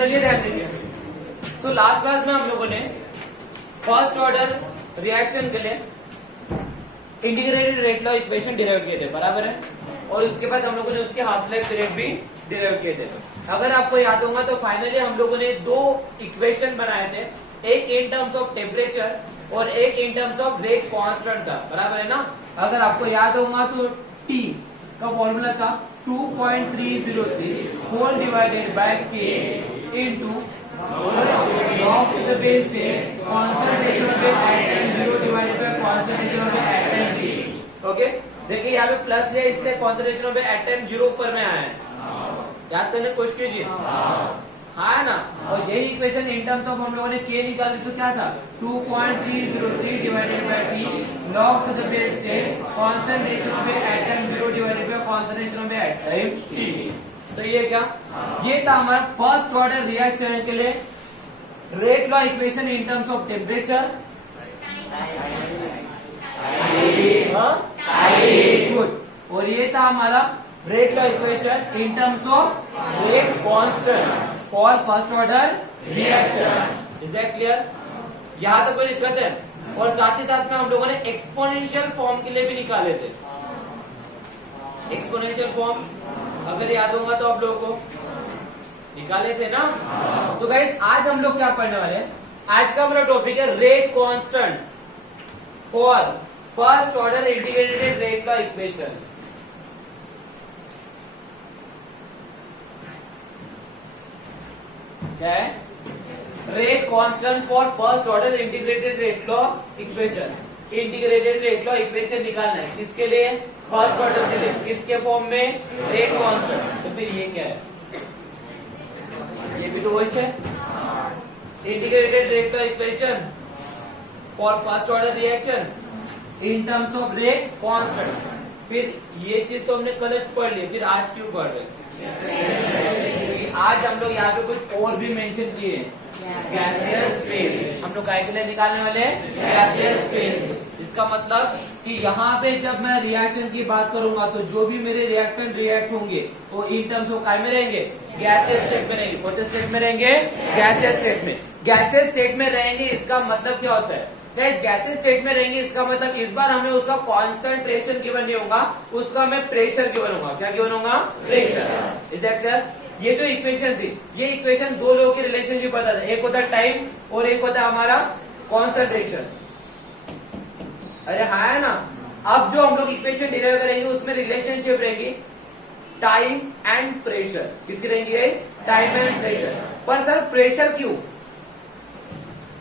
चलिए ध्यान दीजिए। तो लास्ट क्लास में हम लोगों ने फर्स्ट ऑर्डर रिएक्शन के लिए integrated rate law equation derive किए थे, बराबर है। और उसके बाद हम लोगों ने उसके हाफ लाइफ पीरियड भी डिराइव किए थे। अगर आपको याद होगा तो फाइनली हम लोगों ने दो इक्वेशन बनाए थे, एक इन टर्म्स ऑफ टेम्परेचर और एक in terms of rate constant था, बराबर है ना। अगर आपको याद होगा तो टी का फॉर्मूला था 2.303 होल डिवाइडेड बाय के into log to the base 10 concentration of it at time 0 divided by concentration of it at time 3। Okay, देखिए यहाँ पे प्लस लिया इसलिए concentration of it at time 0 ऊपर में आया है। याद करने की कोशिश कीजिए। हाँ है ना। और यही इक्वेशन इन टर्म्स ऑफ हम लोगों ने के निकाली तो क्या था 2.303 divided by T log to the base 10 concentration of it at time 0 divided by concentration of it at time t। तो ये क्या, ये था हमारा फर्स्ट ऑर्डर रिएक्शन के लिए rate law equation in terms of temperature, good. और ये था हमारा rate law equation in terms of rate constant for first order reaction. Is that clear? यहां तक कोई दिक्कत है? और साथ ही साथ में हम लोगों ने एक्सपोनेंशियल फॉर्म के लिए भी निकाले थे। एक्सपोनेंशियल फॉर्म अगर याद होगा तो आप लोगों को निकाले थे ना। तो गाइस आज हम लोग क्या पढ़ने वाले हैं, आज का हमारा टॉपिक है rate constant for first order integrated rate law equation. क्या है? Rate constant for first order integrated rate law equation. Integrated rate law equation निकालना है किसके लिए? फर्स्ट ऑर्डर के लिए। किसके फॉर्म में? Rate constant. तो फिर ये क्या है? ये भी तो वही है, integrated rate law equation for first order reaction in terms of rate constant. फिर ये चीज तो हमने कल पढ़ ली, फिर आज क्यों पढ़ रहे? आज हम लोग यहाँ पे कुछ और भी मेंशन किए हैं, गैसियस फेज। हम लोग काय के लिए निकालने वाले हैं? Gaseous phase. इसका मतलब कि यहाँ पे जब मैं रिएक्शन की बात करूंगा तो जो भी मेरे रिएक्टेंट रिएक्ट होंगे वो इन टर्म्स ऑफ काय में रहेंगे? गैसियस स्टेट में रहेंगे। कौन से स्टेट में रहेंगे? गैसियस स्टेट में। गैसियस स्टेट में रहेंगे इसका मतलब क्या होता है? गैसियस स्टेट में रहेंगे इसका मतलब इस बार हमें उसका कॉन्सेंट्रेशन गिवन नहीं होगा, उसका हमें प्रेशर गिवन होगा। क्या गिवन होगा? प्रेशर। Is that clear? ये जो इक्वेशन थी, ये इक्वेशन दो लोगों की रिलेशनशिप बता था, एक होता है टाइम और एक होता है हमारा कॉन्सेंट्रेशन। अरे हाँ है ना। अब जो हम लोग इक्वेशन डिराइव करेंगे उसमें रिलेशनशिप रहेगी टाइम एंड प्रेशर। किसकी रहेंगी? Time and pressure. पर सर प्रेशर क्यों?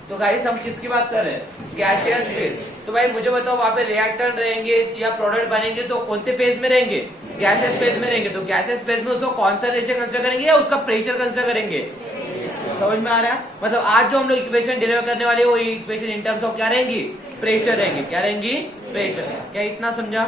तो गाइस हम किसकी बात कर रहे हैं? Gaseous phase. तो भाई मुझे बताओ वहां पे रिएक्टेंट रहेंगे या प्रोडक्ट बनेंगे तो कौन से फेज में रहेंगे? गैसियस फेज में रहेंगे। तो गैसियस फेज में उसको कॉन्सेंट्रेशन कंसिडर करेंगे या उसका प्रेशर कंसिडर करेंगे? समझ में आ रहा है? मतलब आज जो हम लोग इक्वेशन डिराइव करने वाले वो इक्वेशन इन टर्म्स ऑफ क्या रहेंगी? प्रेशर रहेंगी। क्या रहेंगी? प्रेशर। क्या इतना समझा?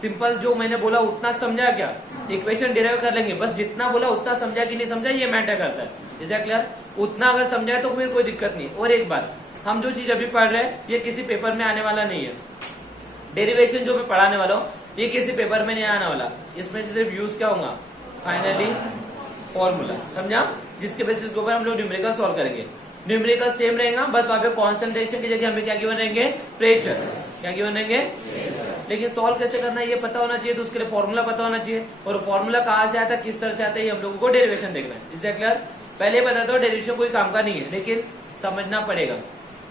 सिंपल जो मैंने बोला उतना समझा क्या? इक्वेशन डिराइव कर लेंगे, बस जितना बोला उतना समझा कि नहीं समझा ये मैटर करता है। Is that clear? उतना अगर समझा तो फिर कोई दिक्कत नहीं। और एक बात, हम जो चीज अभी पढ़ रहे हैं ये किसी पेपर में आने वाला नहीं है। डेरिवेशन जो मैं पढ़ाने वाला हूँ ये किसी पेपर में नहीं आने वाला। इसमें सिर्फ यूज क्या होगा? Finally formula. समझा? जिसके बेसिस के ऊपर हम लोग न्यूमेरिकल सॉल्व करेंगे। न्यूमेरिकल सेम रहेगा, बस वहां पे कॉन्सेंट्रेशन की जगह हमें क्या गिवन रहेंगे? प्रेशर। क्या गिवन रहेंगे? लेकिन सॉल्व कैसे करना है ये पता होना चाहिए, तो उसके लिए फॉर्मूला पता होना चाहिए। और फॉर्मूला कहाँ से आता है, किस तरह से आता है, ये हम लोगों को डेरिवेशन देखना है। इससे क्लियर? पहले बता दो डेरिवेशन कोई काम का नहीं है, लेकिन समझना पड़ेगा।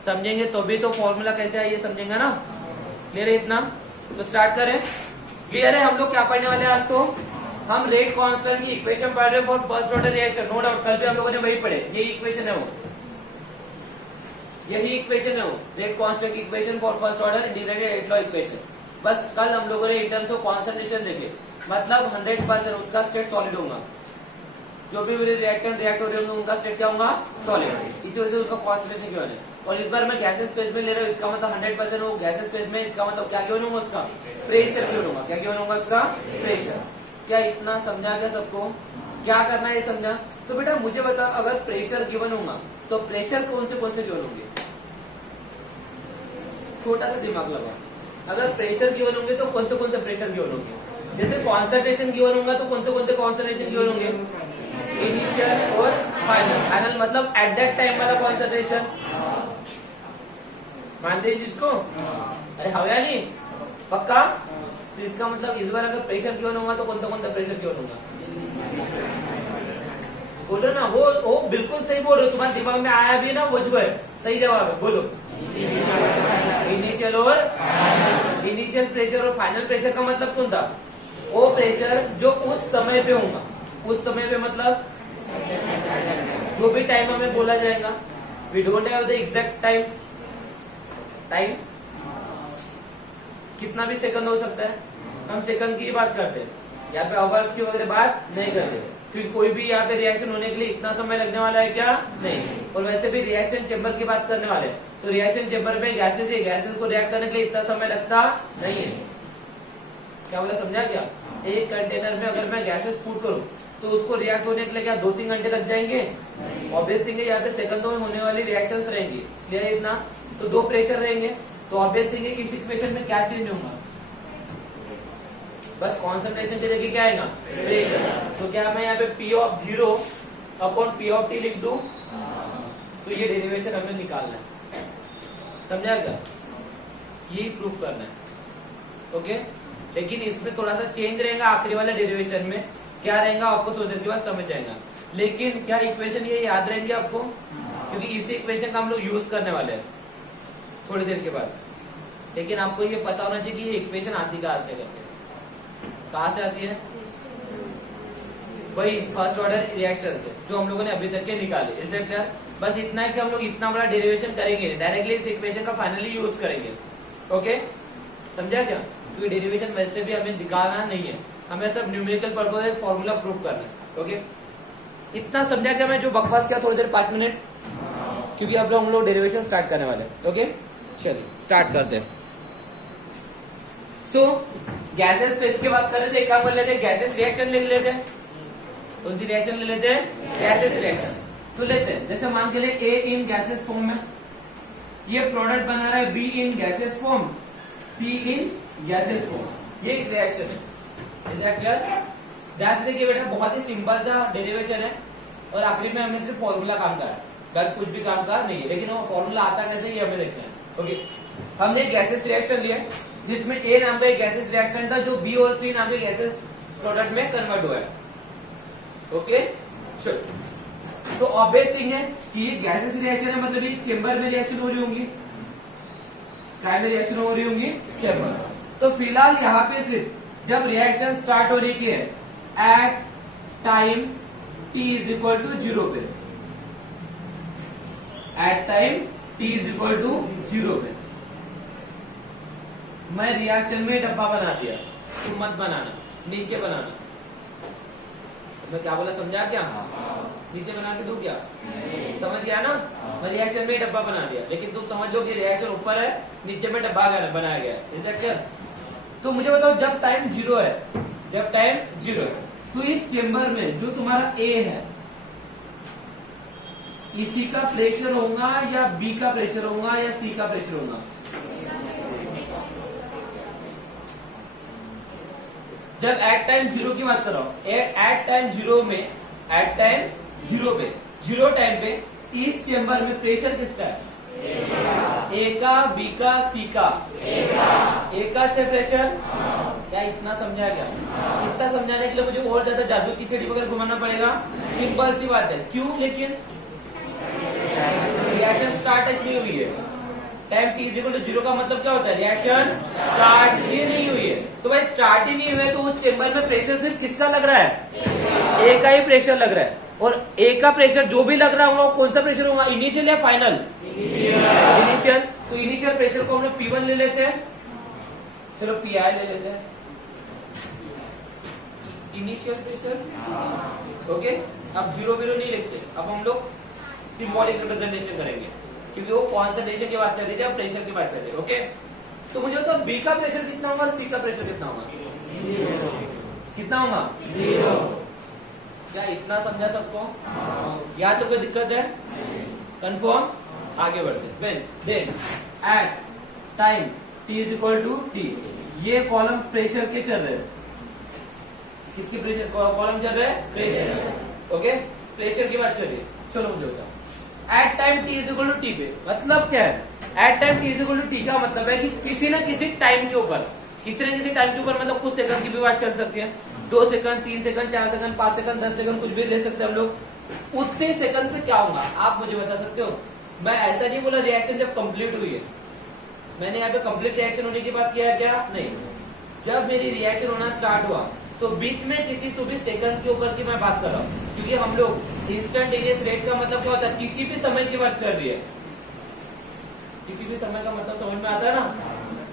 समझेंगे तो भी तो फॉर्मूला कैसे है ये समझेंगे ना। क्लियर है इतना? तो स्टार्ट करें। क्लियर है? हम लोग क्या पढ़ने वाले हैं आज? तो हम रेट कांस्टेंट की इक्वेशन पढ़ रहे हैं for first order reaction. No doubt कल भी हम लोगों ने वही पढ़े। यही इक्वेशन है वो, यही इक्वेशन है वो, रेट कांस्टेंट की equation for first order integrated rate law equation. बस कल हम लोगों ने इन टर्म्स ऑफ कॉन्सेंट्रेशन देखे, मतलब 100% उसका स्टेट सॉलिड होगा। जो भी मेरे रिएक्टेंट रिएक्ट हो रहे होंगे उनका स्टेट क्या होगा? सॉलिड। इसी वजह से उसका कॉन्सेंट्रेशन क्यों है। और इस बार मैं गैसेस फेज में ले रहा हूँ, इसका मतलब 100% वो गैसेस फेज में, इसका मतलब क्या क्यों होगा? उसका प्रेशर क्यों होगा? क्या क्यों होगा? उसका प्रेशर। क्या इतना समझा क्या सबको? क्या करना है समझा? तो बेटा मुझे बता, अगर प्रेशर गिवन होगा तो प्रेशर कौन से गिवन होंगे? छोटा सा दिमाग लगा। अगर प्रेशर गिवन होंगे तो कौन से प्रेशर गिवन होंगे? जैसे कॉन्सेंट्रेशन गिवन होगा तो कौन से कॉन्सेंट्रेशन गिवन होंगे? इनिशियल और फाइनल मतलब एट दैट टाइम वाला कॉन्सेंट्रेशन, मानते हैं इस चीज को? अरे हवा नहीं पक्का? तो इसका मतलब इस बार अगर प्रेशर क्यों होगा तो कौन सा प्रेशर क्यों होगा? बोलो ना, वो बिल्कुल सही बोल रहे हो, तुम्हारे दिमाग में आया भी ना, वो जो है सही जवाब है, बोलो। इनिशियल और इनिशियल प्रेशर और फाइनल प्रेशर का मतलब कौन था? वो प्रेशर जो उस समय पे होगा, उस समय पे मतलब जो भी टाइम हमें बोला जाएगा, we don't have the exact time कितना भी सेकंड हो सकता है, हम सेकंड की ही बात करते हैं, यहाँ पे आवर्स की वगैरह बात नहीं करते, क्योंकि कोई भी यहाँ पे रिएक्शन होने के लिए इतना समय लगने वाला है क्या? नहीं। और वैसे भी रिएक्शन चेम्बर की बात करने वाले हैं, तो रिएक्शन चेम्बर में गैसेस को रिएक्ट करने के लिए इतना समय लगता नहीं है। क्या बोला, समझा क्या? एक कंटेनर में अगर मैं गैसेस पुट करूं तो उसको रिएक्ट होने के लिए क्या 2-3 घंटे लग जाएंगे? ऑब्वियस थिंग है, यहाँ पे सेकंडों में होने वाली रिएक्शंस रहेंगी, क्लियर है इतना? तो 2 प्रेशर रहेंगे, तो ऑब्वियस थिंग है इस इक्वेशन में क्या चेंज होगा? बस कॉन्सेंट्रेशन के जगह क्या आएगा? प्रेशर। तो क्या मैं यहाँ पे P of 0 upon P of T लिख दूं? तो ये डेरिवेशन हमें निकालना है, समझा क्या? यही प्रूफ करना है, ओके? लेकिन इसमें थोड़ा सा चेंज रहेगा आखिरी वाले डेरिवेशन में, क्या रहेगा आपको थोड़ी देर के बाद समझ जाएगा। लेकिन क्या इक्वेशन ये याद रहेंगे आपको? क्योंकि इसी इक्वेशन का हम लोग यूज करने वाले हैं थोड़ी देर के बाद। लेकिन आपको ये पता होना चाहिए कि ये इक्वेशन आती कहाँ से करके, कहाँ से आती है? वही फर्स्ट ऑर्डर रिएक्शन से जो हम लोगों ने अभी तक के निकाले। Is that clear? बस इतना है कि हम लोग इतना बड़ा डेरिवेशन करेंगे, डायरेक्टली इस इक्वेशन का फाइनली यूज करेंगे, ओके? समझा क्या? क्योंकि डेरिवेशन वैसे भी हमें दिखाना नहीं है, हमें सिर्फ न्यूमेरिकल पर्पस फॉर्मूला प्रूफ करना है, ओके? इतना समझा क्या मैं जो बकवास किया थोड़ी देर 5 मिनट? क्योंकि अब हम लोग डेरिवेशन स्टार्ट करने वाले हैं, ओके? चलिए स्टार्ट करते हैं। सो गैसेस फेज की बात कर रहे थे, एक काम कर लेते हैं, गैसेस रिएक्शन ले लेते हैं। कौन सी रिएक्शन ले लेते हैं? Gases reaction. तो लेते हैं, जैसे मान के लिए A इन गैसेस फॉर्म में, ये प्रोडक्ट बना रहा है B इन गैसेस फॉर्म, C इन गैसेस फॉर्म, ये एक रिएक्शन है। Is that clear? ध्यान से देखिए बेटा, बहुत ही सिंपल सा डेरिवेशन है और आखिरी में हमने सिर्फ फॉर्मूला काम करा है, बाकी कुछ भी काम का नहीं है, लेकिन वो फॉर्मूला आता कैसे ये हमें देखना है, ओके? हमने गैसेस रिएक्शन लिया जिसमें A नाम का एक गैसेस रिएक्टेंट था जो B और C नाम के गैसेस प्रोडक्ट में कन्वर्ट हुआ है, ओके? चलो, तो ऑब्वियस थिंग है कि ये गैसेस रिएक्शन है, मतलब ये चेंबर में रिएक्शन हो रही होंगी, काय में रिएक्शन हो रही होंगी? चेंबर। तो फिलहाल यहाँ पे सिर्फ जब रिएक्शन स्टार्ट हो रही है at time t is equal to 0 पे, at time t is equal to 0 पे मैं रिएक्शन में डब्बा बना दिया, तुम मत बनाना, नीचे बनाना। मैं क्या बोला, समझा क्या? नीचे बना के दू क्या? समझ गया ना? मैं रिएक्शन में डब्बा बना दिया, लेकिन तुम समझ लो कि रिएक्शन ऊपर है, नीचे में डब्बा बनाया गया है। Is that clear? तो मुझे बताओ, जब टाइम 0 है, जब टाइम 0 है, तो इस चेंबर में जो तुम्हारा A है, इसी का प्रेशर होगा या B का प्रेशर होगा या C का प्रेशर होगा? जब एट टाइम 0 की बात कर रहा हूं, एट टाइम 0 में, एट टाइम 0 पे, 0 टाइम पे इस चेंबर में प्रेशर किसका है? A का, B का, C का? A का है प्रेशर। क्या इतना समझा क्या? इतना समझाने के लिए मुझे और ज्यादा जादू की छड़ी वगैरह घुमाना पड़ेगा? सिंपल सी बात है। क्यों? लेकिन रिएक्शन स्टार्ट नहीं हुई है, time t is equal to 0 का मतलब क्या होता है? रिएक्शन स्टार्ट ही नहीं हुई है। तो भाई स्टार्ट ही नहीं हुआ तो उस चेंबर में प्रेशर सिर्फ किसका लग रहा है? A का ही प्रेशर लग रहा है। और A का प्रेशर जो भी लग रहा होगा कौन सा प्रेशर होगा? इनिशियल या फाइनल? इनिशियल। तो इनिशियल प्रेशर को हम लोग P1 ले लेते हैं, चलो Pi ले लेते हैं, इनिशियल प्रेशर, ओके? अब 0 नहीं लिखते, अब हम लोग सिंबॉलिक रिप्रेजेंटेशन करेंगे क्योंकि वो कॉन्सेंट्रेशन की बात चल रही है, प्रेशर की बात चल रही है, ओके? तो मुझे तो B का प्रेशर कितना होगा और C का प्रेशर कितना होगा? 0। कितना होगा? 0। क्या इतना समझा सबको? या तो कोई दिक्कत है? कंफर्म? आगे बढ़ते हैं। Then at time t is equal to t, ये कॉलम प्रेशर के चल रहे हैं, किसकी प्रेशर कॉलम चल रहा है? Pressure, okay? प्रेशर की बात चल रही है। चलो मुझे बताओ। At time T is equal to T पे मतलब क्या है? At time T is equal to T का मतलब है कि किसी न किसी टाइम के ऊपर, किसी न किसी टाइम के ऊपर मतलब कुछ सेकंड की भी बात चल सकती है, 2 second, 3 second, 4 second, 5 second, 10 second, कुछ भी ले सकते हैं हम लोग। उतने सेकंड पे क्या होगा आप मुझे बता सकते हो? मैं ऐसा नहीं बोला रिएक्शन जब कंप्लीट हुई है, मैंने यहाँ पे कंप्लीट रिएक्शन होने की बात किया है क्या? नहीं। जब मेरी रिएक्शन होना स्टार्ट हुआ तो बीच में किसी तो भी सेकंड के ऊपर की मैं बात कर रहा हूँ, क्योंकि हम लोग इंस्टेंटेनियस रेट का मतलब क्या होता है? किसी भी समय की बात चल रही है, किसी भी समय का मतलब समझ में आता है ना?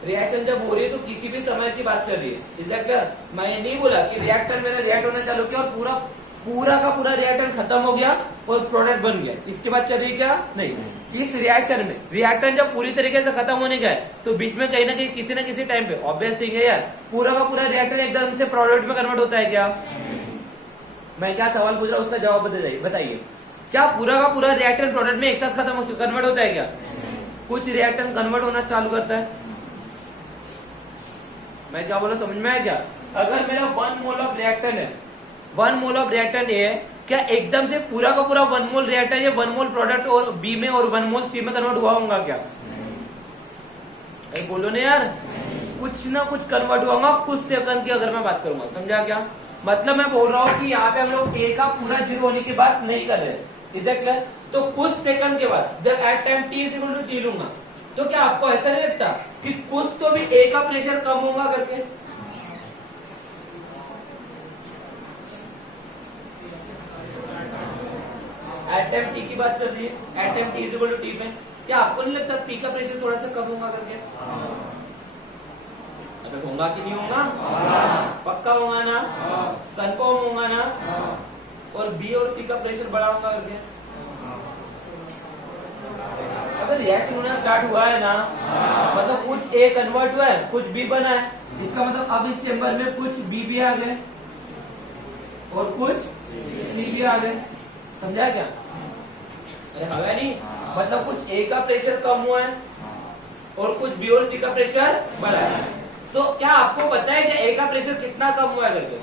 रिएक्शन जब हो रही है तो किसी भी समय की बात चल रही है। Is that clear? मैं नहीं बोला कि रिएक्टर मेरा रिएक्ट होना चालू किया और पूरा का पूरा रिएक्टर खत्म हो गया और प्रोडक्ट बन गया, इसके बाद चल रही क्या? नहीं। इस रिएक्शन में रिएक्टर जब पूरी तरीके से खत्म होने गया तो बीच में कहीं ना कहीं किसी न किसी टाइम पे ऑब्वियस थिंग है यार, पूरा का पूरा रिएक्टर एकदम से प्रोडक्ट में कन्वर्ट होता है क्या? मैं क्या सवाल पूछ रहा हूँ उसका जवाब बताइए। क्या पूरा का पूरा रिएक्टर प्रोडक्ट में एक साथ खत्म कन्वर्ट होता है क्या? कुछ रिएक्टर कन्वर्ट होना चालू करता है। मैं क्या बोला समझ में आया क्या? अगर मेरा 1 मोल ऑफ रिएक्टर है, 1 मोल ऑफ रिएक्टर है, क्या एकदम से पूरा का पूरा 1 मोल रिएक्टर या 1 मोल प्रोडक्ट और बी में और 1 मोल सी में कन्वर्ट हुआ होगा क्या? अरे बोलो ना यार, कुछ ना कुछ कन्वर्ट हुआ होगा कुछ सेकंड की अगर मैं बात करूंगा। समझा क्या? मतलब मैं बोल रहा हूँ कि यहाँ पे हम लोग ए का पूरा 0 होने की बात नहीं कर रहे। Is that clear? तो कुछ सेकंड के बाद जब at time T is equal to T लूंगा तो क्या आपको ऐसा नहीं लगता कि कुछ तो भी ए का प्रेशर कम होगा करके? एट टाइम टी की बात चल रही है, at time T is equal to T पे क्या आपको नहीं लगता पी का प्रेशर थोड़ा सा कम होगा करके? अबे होगा कि नहीं होगा? पक्का होगा ना? कंफर्म होगा ना? और बी और सी का प्रेशर बड़ा होगा करके? अगर रिएक्शन होना स्टार्ट हुआ है ना, मतलब कुछ ए कन्वर्ट हुआ है, कुछ बी बना है, इसका मतलब अब इस चेंबर में कुछ बी भी आ गए और कुछ सी भी आ गए। समझा क्या? अरे हवा नहीं, मतलब कुछ ए का प्रेशर कम हुआ है और कुछ बी और सी का प्रेशर बढ़ा है। तो क्या आपको पता है कि ए का प्रेशर कितना कम हुआ है करके?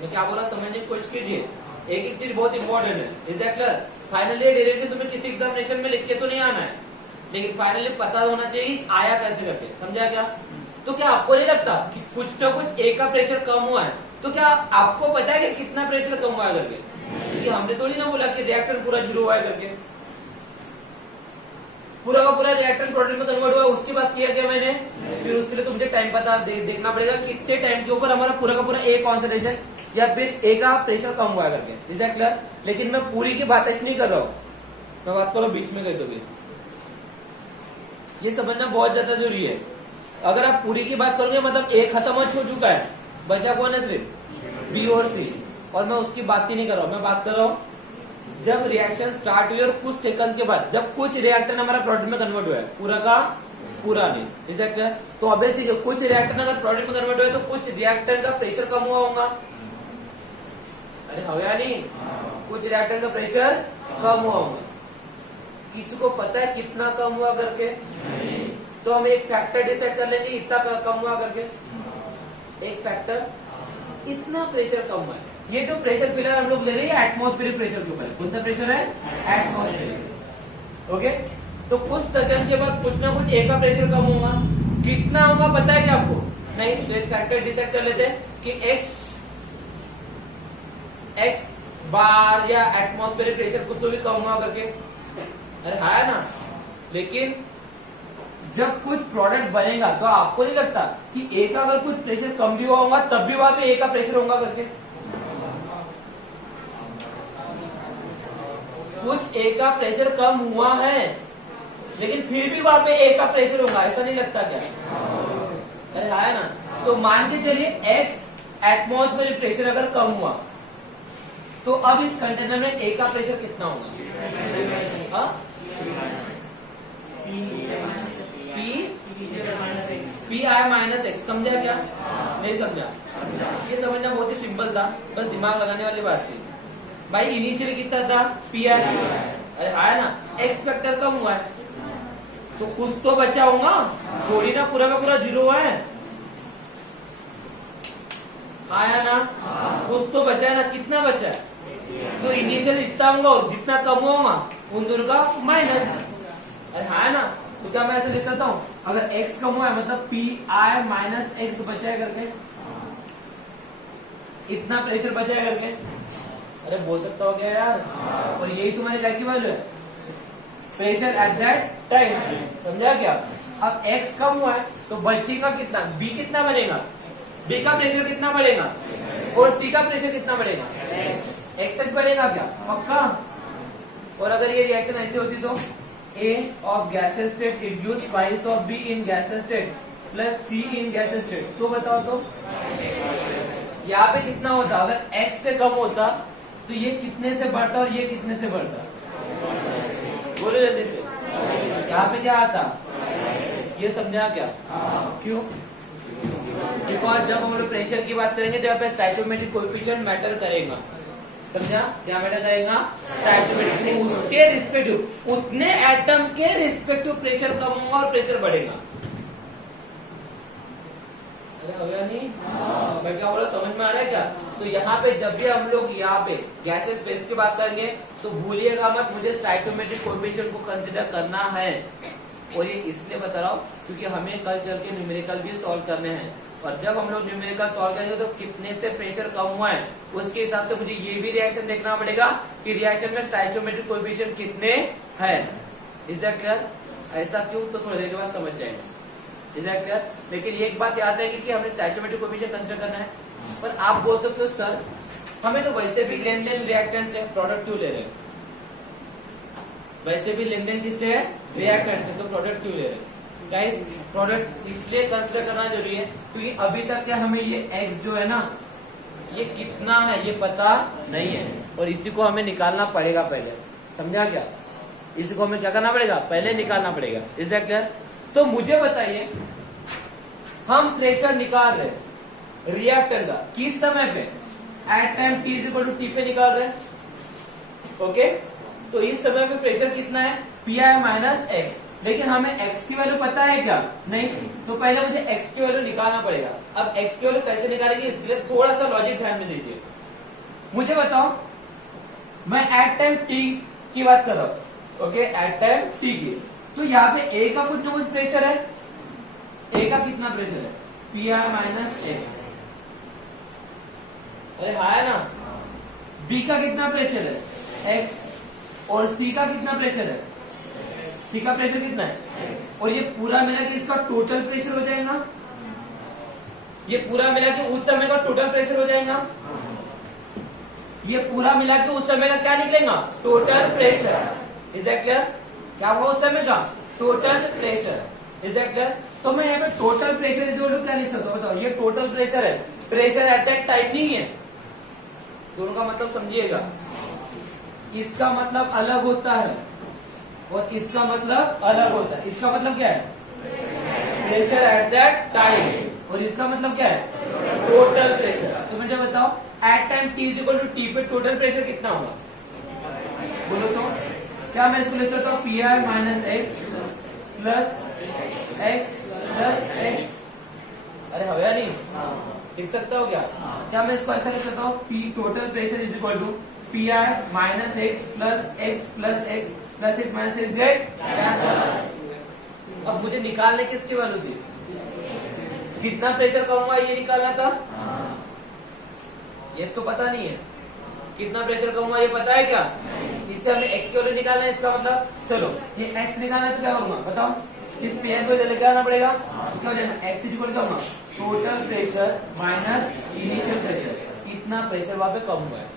मैं क्या बोला समझने की कोशिश कीजिए। एक एक चीज बहुत इंपॉर्टेंट है। Is that clear? Finally derivation तुम्हें किसी एग्जामिनेशन में लिख के तो नहीं आना है, लेकिन फाइनली पता होना चाहिए आया कैसे करके। समझा क्या? तो क्या आपको नहीं लगता कि कुछ ना कुछ ए का प्रेशर कम हुआ है? तो क्या आपको पता है कि कितना प्रेशर कम हुआ है करके? क्योंकि हमने थोड़ी ना बोला कि रिएक्टर पूरा 0 हुआ है करके। पूरा का पूरा रिएक्टर प्रोडक्ट में कन्वर्ट हुआ, उसकी बात किया क्या मैंने? फिर उसके लिए तो मुझे टाइम पता देखना पड़ेगा कितने टाइम के ऊपर हमारा पूरा का पूरा ए कॉन्सेंट्रेशन या फिर ए का प्रेशर कम हुआ करके। Is that clear? लेकिन मैं पूरी की बात नहीं कर रहा हूँ, मैं बात कर रहा हूँ बीच में गई तो भी। ये समझना बहुत ज्यादा जरूरी है। अगर आप पूरी की बात करोगे मतलब ए खत्म हो चुका है, बचा कौन है? सिर्फ बी और सी, और मैं उसकी बात ही नहीं कर रहा हूँ। मैं बात कर रहा हूँ जब रिएक्शन स्टार्ट हुई और कुछ सेकंड के बाद जब कुछ रिएक्टर हमारा प्रोडक्ट में कन्वर्ट हुआ है, पूरा का पूरा नहीं। Is that clear? तो ऑब्वियसली कुछ रिएक्टर अगर प्रोडक्ट में कन्वर्ट हुआ है तो कुछ रिएक्टर का प्रेशर कम हुआ होगा। अरे हवा नहीं, कुछ रिएक्टर का प्रेशर कम हुआ होगा। किसी को पता है कितना कम हुआ करके? तो हम एक फैक्टर डिसाइड कर लेंगे इतना कम हुआ करके। एक फैक्टर इतना प्रेशर कम हुआ है। ये जो प्रेशर फिलहाल हम लोग ले रहे हैं एटमॉस्फेरिक प्रेशर के ऊपर। कौन सा प्रेशर है? एटमॉस्फेरिक। ओके, तो कुछ सेकंड के बाद कुछ ना कुछ ए का प्रेशर कम होगा। कितना होगा पता है क्या आपको? नहीं। तो एक फैक्टर डिसाइड कर लेते हैं कि एक्स बार या एटमॉस्फेरिक प्रेशर कुछ तो भी कम हुआ करके। अरे है ना? लेकिन जब कुछ प्रोडक्ट बनेगा तो आपको नहीं लगता कि ए का अगर कुछ प्रेशर कम भी हुआ होगा तब भी वहां पे ए का प्रेशर होगा करके? कुछ ए का प्रेशर कम हुआ है लेकिन फिर भी वहां पे ए का प्रेशर होगा, ऐसा नहीं लगता क्या? अरे है ना? तो मान के चलिए एक्स एटमॉस्फेरिक प्रेशर अगर कम हुआ तो अब इस कंटेनर में ए का प्रेशर कितना होगा? P I minus x. समझा क्या? नहीं समझा? ये समझना बहुत ही सिंपल था, बस दिमाग लगाने वाली बात थी। भाई इनिशियली कितना था? P I. अरे है ना? एक्स फैक्टर कम हुआ है तो कुछ तो बचा होगा, थोड़ी ना पूरा का पूरा 0 हुआ है। आया ना? कुछ तो बचा है ना? कितना बचा है? तो इनिशियल इतना होगा, जितना कम होगा उन दोनों का माइनस। अरे हाँ है ना, तो क्या मैं ऐसे लिख सकता हूँ, अगर x कम हुआ है मतलब पी आई माइनस एक्स बचा है करके, इतना प्रेशर बचा है करके। अरे बोल सकता हो क्या यार? और यही तुम्हारे क्या की वैल्यू है, प्रेशर एट दैट टाइम। समझा क्या? अब x कम हुआ है तो बचेगा कितना, b कितना बढ़ेगा, b का प्रेशर कितना बढ़ेगा और c का प्रेशर कितना बढ़ेगा, x बढ़ेगा क्या, पक्का? और अगर ये रिएक्शन ऐसी होती तो A of gaseous state induced twice of B in gaseous state plus C in gaseous state, तो बताओ तो यहाँ पे कितना होता, अगर x से कम होता तो ये कितने से बढ़ता और ये कितने से बढ़ता, बोलो जल्दी से। यहाँ पे क्या आता, ये समझा क्या? क्यों? बिकॉज जब हम लोग प्रेशर की बात करेंगे तो यहाँ पे स्टोइकोमेट्रिक कोएफिशिएंट मैटर करेगा। समझा? क्या मैटर करेगा? स्टोइकोमेट्रिक। उसके रिस्पेक्टिव, उतने एटम के रिस्पेक्टिव प्रेशर कम होगा और प्रेशर बढ़ेगा। अरे हो नहीं? मैं क्या बोला, समझ में आ रहा है क्या? तो यहाँ पे जब भी हम लोग यहाँ पे गैसेस स्पेस की बात करेंगे तो भूलिएगा मत, मुझे स्टोइकोमेट्रिक कोएफिशिएंट को कंसीडर करना है। और ये इसलिए बता रहा हूँ क्योंकि हमें कल चल के न्यूमेरिकल भी सॉल्व करने हैं, और जब हम लोग न्यूमेरिकल सॉल्व करेंगे तो कितने से प्रेशर कम हुआ है उसके हिसाब से मुझे ये भी रिएक्शन देखना पड़ेगा कि रिएक्शन में स्टोइकोमेट्रिक कोएफिशिएंट कितने हैं। Is that clear? ऐसा क्यों, तो थोड़ी देर के बाद समझ जाएंगे। Is that clear? लेकिन एक बात याद रहेगी कि हमें स्टोइकोमेट्रिक कोएफिशिएंट कंसीडर करना है। पर आप बोल सकते हो सर हमें तो वैसे भी लेन देन रिएक्टेंट से प्रोडक्ट क्यों ले रहे हैं, वैसे भी लेन देन किससे है, रिएक्टेंट से, तो प्रोडक्ट क्यों ले रहे हैं? गाइस प्रोडक्ट इसलिए कंसीडर करना जरूरी है क्योंकि अभी तक क्या हमें ये x जो है ना ये कितना है ये पता नहीं है, और इसी को हमें निकालना पड़ेगा पहले। समझा क्या? इसी को हमें क्या करना पड़ेगा, पहले निकालना पड़ेगा। Is that clear? तो मुझे बताइए, हम प्रेशर निकाल रहे रिएक्टेंट का किस समय पे, at time t equal to T पे निकाल रहे। ओके, तो इस समय पे प्रेशर कितना है, पी आई माइनस एक्स। लेकिन हमें x की वैल्यू पता है क्या, नहीं, तो पहले मुझे x की वैल्यू निकालना पड़ेगा। अब x की वैल्यू कैसे निकालेंगे इसके लिए थोड़ा सा लॉजिक ध्यान में दीजिए। मुझे बताओ, मैं एट टाइम t की बात कर रहा हूं, ओके, एट टाइम t की, तो यहाँ पे a का कुछ ना कुछ प्रेशर है। a का कितना प्रेशर है, पी आई माइनस एक्स। अरे हाँ है ना। b का कितना प्रेशर है, x, और c का कितना प्रेशर है, C का प्रेशर कितना है, और ये पूरा मिला के इसका टोटल प्रेशर हो जाएगा, ये पूरा मिला के उस समय का टोटल प्रेशर हो जाएगा, ये पूरा मिला के उस समय का क्या निकलेगा, total pressure. Is that clear? क्या हुआ उस समय का total pressure. Is that clear? तो मैं यहाँ पे total pressure is equal to क्या लिख सकता हूँ, बताओ, ये टोटल प्रेशर है, प्रेशर एट दैट टाइम नहीं है। दोनों का मतलब समझिएगा, इसका मतलब अलग होता है और इसका मतलब अलग होता है। इसका मतलब क्या है, प्रेशर एट दैट टाइम, और इसका मतलब क्या है, टोटल प्रेशर। तो मुझे बताओ, at time t equal to T पे टोटल प्रेशर कितना होगा, बोलो तो। क्या मैं इसको लिख सकता हूँ, P I minus X plus X plus x. अरे हो या नहीं, लिख सकता हो क्या? क्या मैं इसको ऐसा लिख सकता हूँ, P total pressure is equal to P I minus X plus X plus X minus X great. अब मुझे निकालने किसकी वैल्यू थी, कितना प्रेशर कम हुआ ये निकालना था। ये तो पता नहीं है, कितना प्रेशर कम हुआ ये पता है क्या? इससे हमें एक्स की वैल्यू निकालना है। इसका मतलब चलो ये एक्स निकालना है तो क्या होगा बताओ, इस पी आई को लेकर आना पड़ेगा, तो क्या हो जाएगा, एक्स इक्वल क्या होगा, total pressure minus initial pressure. कितना प्रेशर वहां पे कम हुआ है,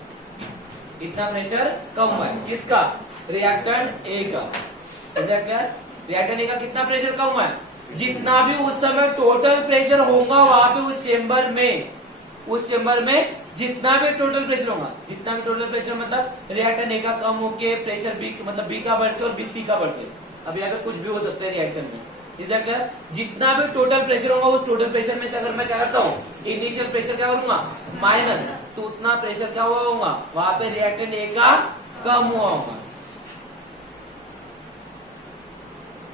इतना प्रेशर कम हुआ है किसका, रिएक्टेंट ए का। रिएक्टेंट ए का कितना प्रेशर कम हुआ है, जितना भी उस समय टोटल प्रेशर होगा वहां पे उस चेंबर में जितना भी टोटल प्रेशर होगा, जितना भी टोटल प्रेशर मतलब रिएक्टेंट ए का कम होके प्रेशर बी मतलब बी का बढ़ के और बी सी का बढ़ के, अब यहाँ पे कुछ भी हो सकता है रिएक्शन में। Is that clear? जितना भी टोटल प्रेशर होगा उस टोटल प्रेशर में से अगर मैं क्या करता हूँ, इनिशियल प्रेशर क्या करूंगा, माइनस, तो उतना प्रेशर क्या हुआ होगा वहां पे रिएक्टेंट ए का कम हुआ होगा।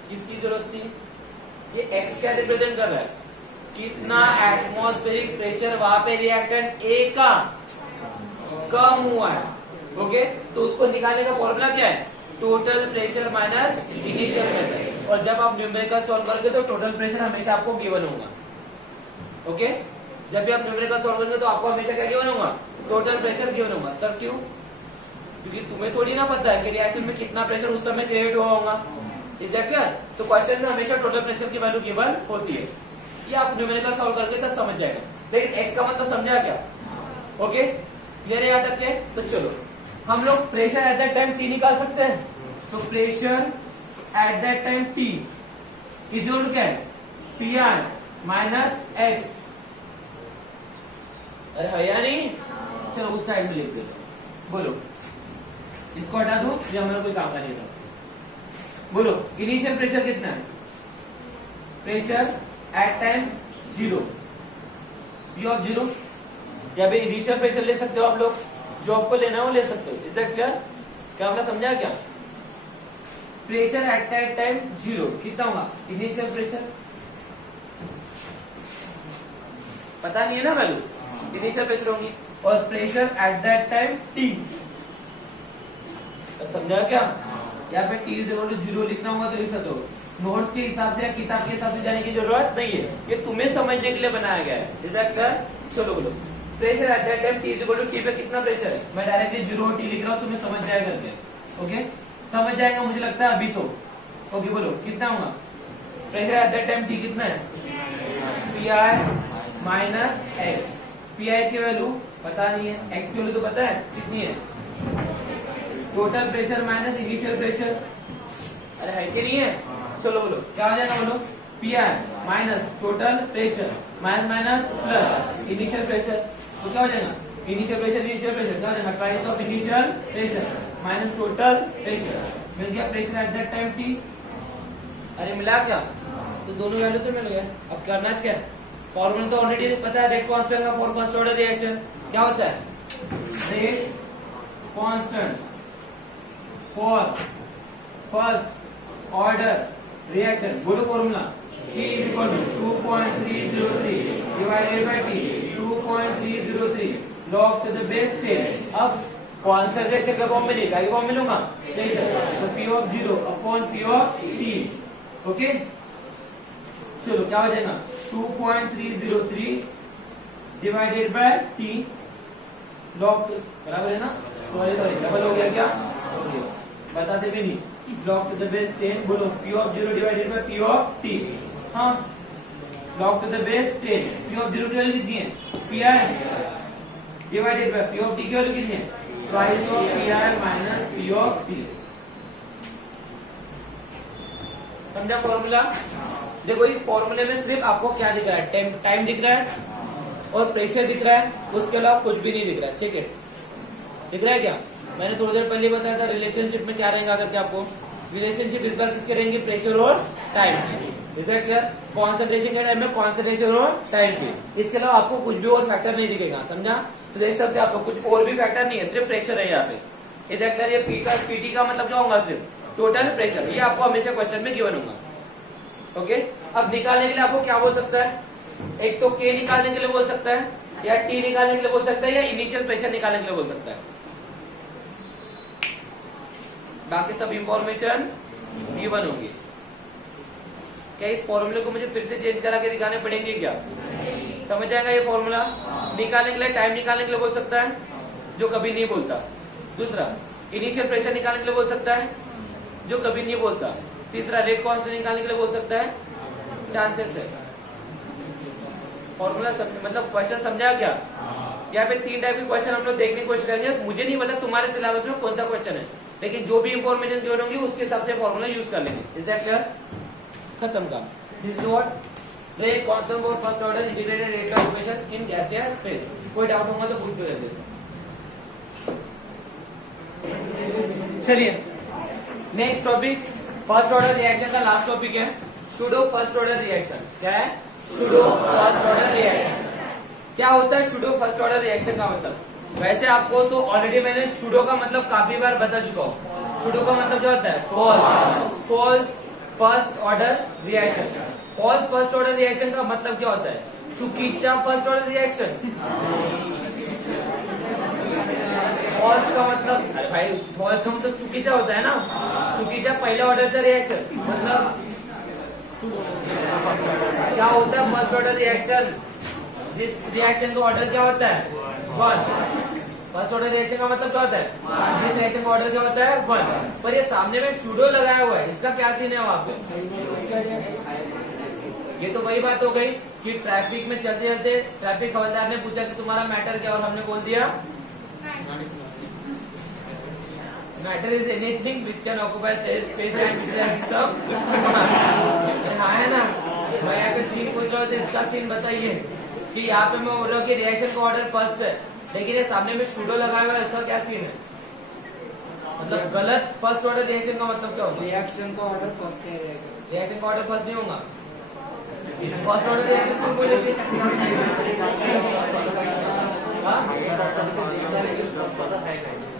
किसकी जरूरत थी, ये एक्स क्या रिप्रेजेंट कर रहा है, कितना एटमॉस्फेरिक प्रेशर वहां पे रिएक्टेंट ए का कम हुआ है। ओके, तो उसको निकालने का फॉर्मूला क्या है? Total pressure minus initial pressure. और जब आप न्यूमेरिकल सॉल्व करोगे तो टोटल प्रेशर हमेशा आपको गिवन होगा। ओके, जब भी आप न्यूमेरिकल सॉल्व करेंगे तो आपको हमेशा क्या गिवन होगा? टोटल प्रेशर गिवन होगा। सर क्यों? क्योंकि तुम्हें थोड़ी ना पता है कि रिएक्शन में कितना प्रेशर उस समय क्रिएट हुआ होगा। Is that clear? तो क्वेश्चन में हमेशा टोटल प्रेशर की वैल्यू गिवन होती है। ये आप न्यूमेरिकल सॉल्व करके तब समझ जाएगा। लेकिन एक्स का मतलब समझा क्या? ओके, क्लियर है याद रखे? तो चलो हम लोग pressure at that time T निकाल सकते हैं। तो pressure at that time T equal to क्या है? P I minus X. अरे है या नहीं? चलो उस साइड में लिख दो। बोलो, इसको हटा दो, ये हमारा कोई काम का नहीं था। बोलो, इनिशियल प्रेशर कितना है? Pressure at time 0, P of 0। या फिर इनिशियल प्रेशर ले सकते हो आप लोग, जो आपको लेना है वो ले सकते हो। Is that clear? क्या आपने समझा क्या? प्रेशर एट दैट टाइम 0 कितना होगा? इनिशियल प्रेशर पता नहीं है ना वैल्यू, इनिशियल प्रेशर होगी। और pressure at that time T, समझा क्या? यहाँ पे टी इज इक्वल टू 0 लिखना होगा तो लिख सकते हो। नोट्स के हिसाब से या किताब के हिसाब से जाने की जरूरत नहीं है, ये तुम्हें समझने के लिए बनाया गया है। Is that clear? चलो बोलो, pressure at that time T is equal to T पे कितना प्रेशर है? मैं डायरेक्टली 0 टी लिख रहा हूँ, तुम्हें समझ जाएगा करके। ओके, समझ जाएगा मुझे लगता है अभी तो। ओके बोलो, कितना होगा pressure at that time T? कितना है? P I minus x. P I की वैल्यू पता नहीं है, एक्स की वैल्यू तो पता है कितनी है? Total pressure minus initial pressure. अरे है कि नहीं है? चलो बोलो, क्या हो जाएगा? बोलो, P I minus total pressure minus minus plus initial pressure. तो क्या हो जाएगा? इनिशियल प्रेशर इनिशियल प्रेशर क्या हो जाएगा? Twice of initial pressure minus total pressure. मिल गया pressure at that time T. अरे मिला क्या? तो दोनों वैल्यू तो मिल गया। अब करना क्या है? फॉर्मूला तो ऑलरेडी पता है, रेट कांस्टेंट का फॉर फर्स्ट ऑर्डर रिएक्शन क्या होता है? Rate constant for first order reaction. बोलो formula, T is equal to 2.303 divided by T 2.303 log to the base 10। अब कॉन्सेंट्रेशन का फॉर्म में लिखा, ये फॉर्म मिलूंगा तो P of 0 upon P of T। Okay, चलो क्या हो जाएगा? 2.303 डिवाइडेड बाय T log, बराबर है ना? सॉरी डबल हो गया क्या? बताते भी नहीं। log to the base 10। बोलो, P of 0 divided by P of T। हाँ, log to the base 10। P of 0 की वैल्यू कितनी है? Pi divided by P of T की वैल्यू कितनी है? Twice of Pi minus P of T। समझा formula? देखो इस फॉर्मूले में सिर्फ आपको क्या दिख रहा है? टाइम दिख रहा है और प्रेशर दिख रहा है, उसके अलावा कुछ भी नहीं दिख रहा है। ठीक है, दिख रहा है क्या? मैंने थोड़ी देर पहले बताया था रिलेशनशिप में क्या रहेगा करके आपको। रिलेशनशिप इस बार किसके रहेंगे? प्रेशर और टाइम की। Is that clear? कॉन्सेंट्रेशन के टाइम में कॉन्सेंट्रेशन और टाइम की, इसके अलावा आपको कुछ भी और फैक्टर नहीं दिखेगा। समझा? तो देख सकते हैं आप लोग, कुछ और भी फैक्टर नहीं है, सिर्फ प्रेशर है यहाँ पे। Is that clear? ये पीटी का मतलब क्या होगा? सिर्फ टोटल प्रेशर। ये आपको हमेशा क्वेश्चन में गिवन होगा। ओके, अब निकालने के लिए आपको क्या बोल सकता है? एक तो के निकालने के लिए बोल सकता है, या टी निकालने के लिए बोल सकता है, या इनिशियल प्रेशर निकालने के लिए बोल सकता है। बाकी सब इंफॉर्मेशन गिवन होगी। क्या इस फॉर्मूले को मुझे फिर से चेंज करा के दिखाने पड़ेंगे क्या? समझ जाएगा ये फॉर्मूला? निकालने के लिए टाइम निकालने के लिए बोल सकता है, जो कभी नहीं बोलता। दूसरा, इनिशियल प्रेशर निकालने के लिए बोल सकता है, जो कभी नहीं बोलता। तीसरा, रेट कांस्टेंट निकालने के लिए बोल सकता है। चांसेस है। फॉर्मूला मतलब क्वेश्चन समझा क्या? यहाँ पे 3 टाइप के क्वेश्चन हम लोग देखने की कोशिश करेंगे। मुझे नहीं पता तुम्हारे सिलेबस में कौन सा क्वेश्चन है, लेकिन जो भी इंफॉर्मेशन गिवन होगी उसके हिसाब से फॉर्मूला यूज कर लेंगे। Is that clear? खत्म काम। This is what rate constant for first order integrated rate of operation in gaseous phase. कोई डाउट होगा तो पूछ लो जल्दी से। चलिए next topic, first order reaction का लास्ट टॉपिक है सूडो फर्स्ट ऑर्डर रिएक्शन। क्या है? Pseudo first order reaction. क्या होता है सूडो फर्स्ट ऑर्डर रिएक्शन का मतलब? वैसे आपको तो ऑलरेडी मैंने सूडो का मतलब काफी बार बता चुका हूँ। सूडो का मतलब क्या होता है? False first order reaction. False first order reaction का मतलब क्या होता है? चुकीचा फर्स्ट ऑर्डर रिएक्शन। फॉल्स का मतलब, अरे भाई फॉल्स का मतलब चुकीचा होता है ना, चुकीचा पहिल्या ऑर्डरचा रिएक्शन मतलब क्या होता है फर्स्ट ऑर्डर रिएक्शन, जिस रिएक्शन का ऑर्डर क्या होता है 1। फर्स्ट ऑर्डर रिएक्शन का मतलब क्या होता है, जिस रिएक्शन का ऑर्डर क्या होता है 1। पर ये सामने में सूडो लगाया हुआ है, इसका क्या सीन है वहां पे। ये तो वही बात हो गई कि ट्रैफिक में चलते चलते ट्रैफिक हवलदार ने पूछा कि तुम्हारा मैटर क्या, और हमने बोल दिया matter is anything which can occupy space and हाँ है ना। मैं यहाँ पे सीन पूछ रहा हूँ तो इसका सीन बताइए कि यहाँ पे मैं बोल रहा हूँ कि रिएक्शन का ऑर्डर फर्स्ट है, लेकिन ये सामने में सूडो लगाया हुआ है, इसका क्या सीन है, मतलब गलत फर्स्ट ऑर्डर रिएक्शन का मतलब क्या होगा। रिएक्शन का ऑर्डर फर्स्ट है, रिएक्शन का ऑर्डर फर्स्ट नहीं होगा, फर्स्ट ऑर्डर रिएक्शन क्यों बोलेगी।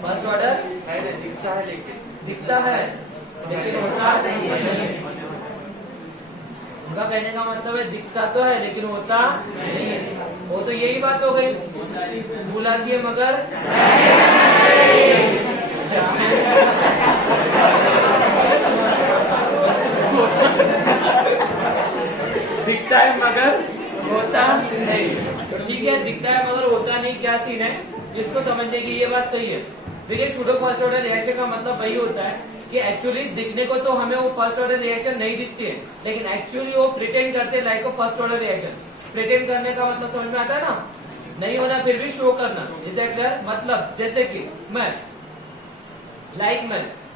फर्स्ट ऑर्डर दिखता है लेकिन होता नहीं है। उनका कहने का मतलब है दिखता तो है लेकिन होता नहीं है। वो तो यही बात हो गई, बुला दिए मगर दिखता है मगर होता नहीं। तो ठीक है, दिखता है मगर होता नहीं, क्या सीन है, इसको समझने की ये बात सही है। देखिए सूडो फर्स्ट ऑर्डर रिएक्शन का मतलब वही होता है कि एक्चुअली दिखने को तो हमें वो फर्स्ट ऑर्डर रिएक्शन नहीं दिखती है, लेकिन एक्चुअली वो प्रिटेंड करते हैं like first order reaction. Pretend करने का मतलब समझ में आता है ना, नहीं होना फिर भी शो करना। Is that clear. मतलब जैसे कि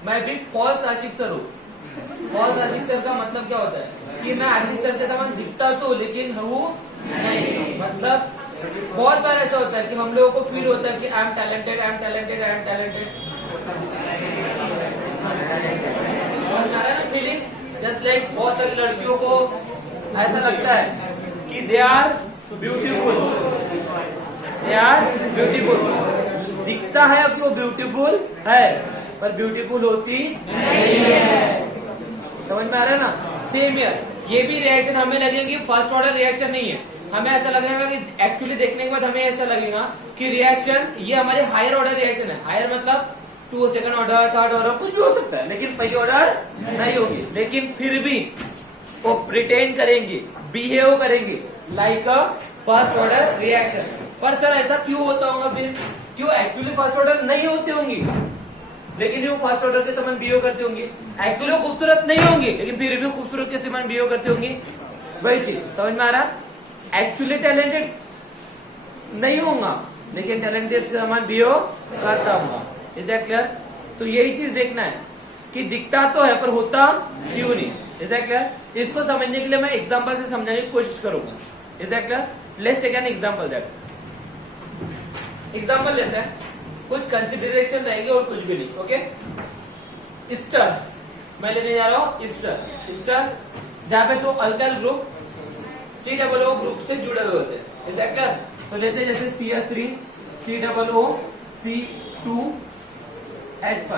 मैं भी फॉल्स आशिक सर हूँ। फॉल्स आशिक सर का मतलब क्या होता है कि मैं आशिक सर के समान दिखता तो लेकिन हूँ नहीं। मतलब बहुत बार ऐसा होता है कि हम लोगों को फील होता है कि I am talented, I am talented, I am talented. Feeling just like बहुत सारी लड़कियों को ऐसा लगता है कि they are beautiful, they are beautiful. दिखता है कि वो ब्यूटीफुल है पर ब्यूटीफुल होती नहीं है। समझ में आ रहा है ना। सेम ईयर ये भी रिएक्शन हमें लगेगी फर्स्ट ऑर्डर रिएक्शन नहीं है। हमें ऐसा लगेगा कि एक्चुअली देखने के बाद हमें ऐसा लगेगा कि रिएक्शन ये हमारे हायर ऑर्डर रिएक्शन है। हायर मतलब 2 सेकंड ऑर्डर, थर्ड ऑर्डर कुछ भी हो सकता है, लेकिन पहली ऑर्डर नहीं होगी। लेकिन फिर भी वो प्रिटेंड करेंगी, बिहेव करेंगी like a first order reaction. पर सर ऐसा क्यों होता होगा फिर, क्यों एक्चुअली फर्स्ट ऑर्डर नहीं होती होंगी लेकिन वो फर्स्ट ऑर्डर के समान बिहेव करती होंगी। एक्चुअली वो खूबसूरत नहीं होंगी लेकिन फिर भी खूबसूरत के समान बिहेव करती होंगी। वही चीज समझ में आ रहा। एक्चुअली टैलेंटेड नहीं होगा लेकिन टैलेंटेड के समान बिहेव करता होगा। Is that clear. तो यही चीज देखना है कि दिखता तो है पर होता क्यों नहीं। Is that clear. इसको समझने के लिए मैं एग्जांपल से समझाने की कोशिश करूंगा। Is that clear. Let's take an example. That example लेते हैं, कुछ कंसिडरेशन रहेंगे और कुछ भी नहीं। ओके। स्टर मैं लेने जा रहा हूं, स्टर जहां पे 2 अल्काइल ग्रुप COO ग्रुप से जुड़े हुए होते हैं। Is that clear. तो लेते हैं जैसे CH3 COO C2H5।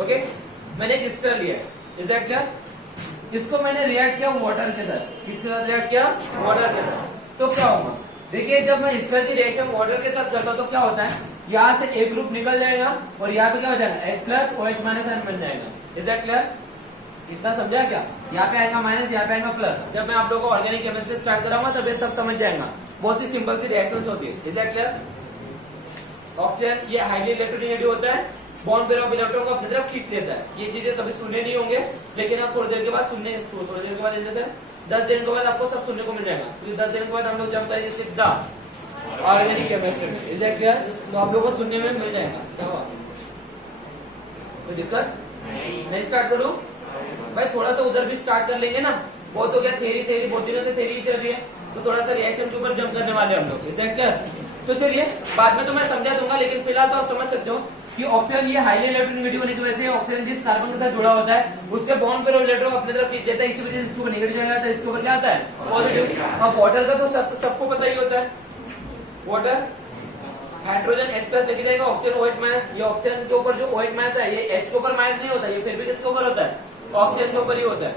ओके, मैंने एक स्टर लिया है। Is that clear. इसको मैंने रिएक्ट किया वाटर के साथ। किसके साथ रिएक्ट किया, वाटर के साथ। तो क्या होगा, देखिए जब मैं स्टर की रिएक्शन वाटर के साथ करता हूं तो क्या होता है, यहाँ से एक ग्रुप निकल जाएगा और यहाँ पे क्या हो जाएगा H+ OH- आयन बन जाएगा। Is that clear. इतना समझा क्या। यहाँ पे आएगा माइनस, यहाँ पे आएगा प्लस। जब मैं आप लोगों को ऑर्गेनिक केमिस्ट्री स्टार्ट कराऊंगा तब ये सब समझ जाएगा। बहुत ही सिंपल सी रिएक्शंस होती है। Is that clear. ऑक्सीजन ये हाईली इलेक्ट्रोनेगेटिव होता है, बॉन्ड पेयर ऑफ इलेक्ट्रॉन को अपनी तरफ खींच लेता है। ये चीजें कभी सुनने नहीं होंगे लेकिन आप थोड़ी देर के बाद सुनने, थोड़ी देर के बाद जैसे 10 दिन के बाद आपको सब सुनने को मिल जाएगा। क्योंकि 10 दिन के बाद हम लोग जब करेंगे सीधा ऑर्गेनिक केमिस्ट्री में। Is that clear. तो आप लोगों को सुनने में मिल जाएगा। क्या हुआ, कोई दिक्कत नहीं। स्टार्ट करूं भाई, थोड़ा सा उधर भी स्टार्ट कर लेंगे ना। बहुत हो गया थेरी बहुत दिनों से थेरी चल रही है, तो थोड़ा सा रिएक्शन के ऊपर जंप करने वाले हम लोग। Is that clear. तो चलिए बाद में तो मैं समझा दूंगा, लेकिन फिलहाल तो आप समझ सकते हो कि ऑक्सीजन ये हाईली इलेक्ट्रोनेगेटिव होने की वजह से ऑक्सीजन जिस कार्बन के साथ जुड़ा होता है उसके बॉन्ड पेयर इलेक्ट्रॉन अपनी तरफ खींच देता है। इसी वजह से इसके ऊपर नेगेटिव जाएगा तो इसके ऊपर क्या आता है, पॉजिटिव। अब वाटर का तो सबको पता ही होता है। वाटर हाइड्रोजन H+ लेके जाएगा, ऑक्सीजन OH-। ये ऑक्सीजन के ऊपर जो OH- है ये H के ऊपर माइनस नहीं होता, ये फिर भी किसके ऊपर होता है, ऑक्सीजन के ऊपर ही होता है।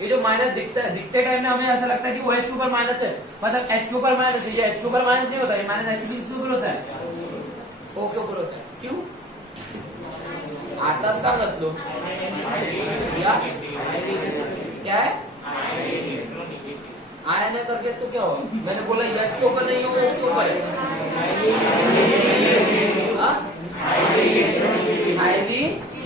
ये जो माइनस दिखते टाइम में हमें ऐसा लगता है कि OH के ऊपर माइनस है, मतलब H के ऊपर माइनस है। ये H के ऊपर माइनस नहीं होता, ये माइनस एक्चुअली किसके ऊपर होता है, O के ऊपर होता है। क्यों आता सांगितलो या क्या है आया नहीं करके तो क्या हुआ? मैंने बोला यश के ऊपर नहीं हो उसके ऊपर है हाईली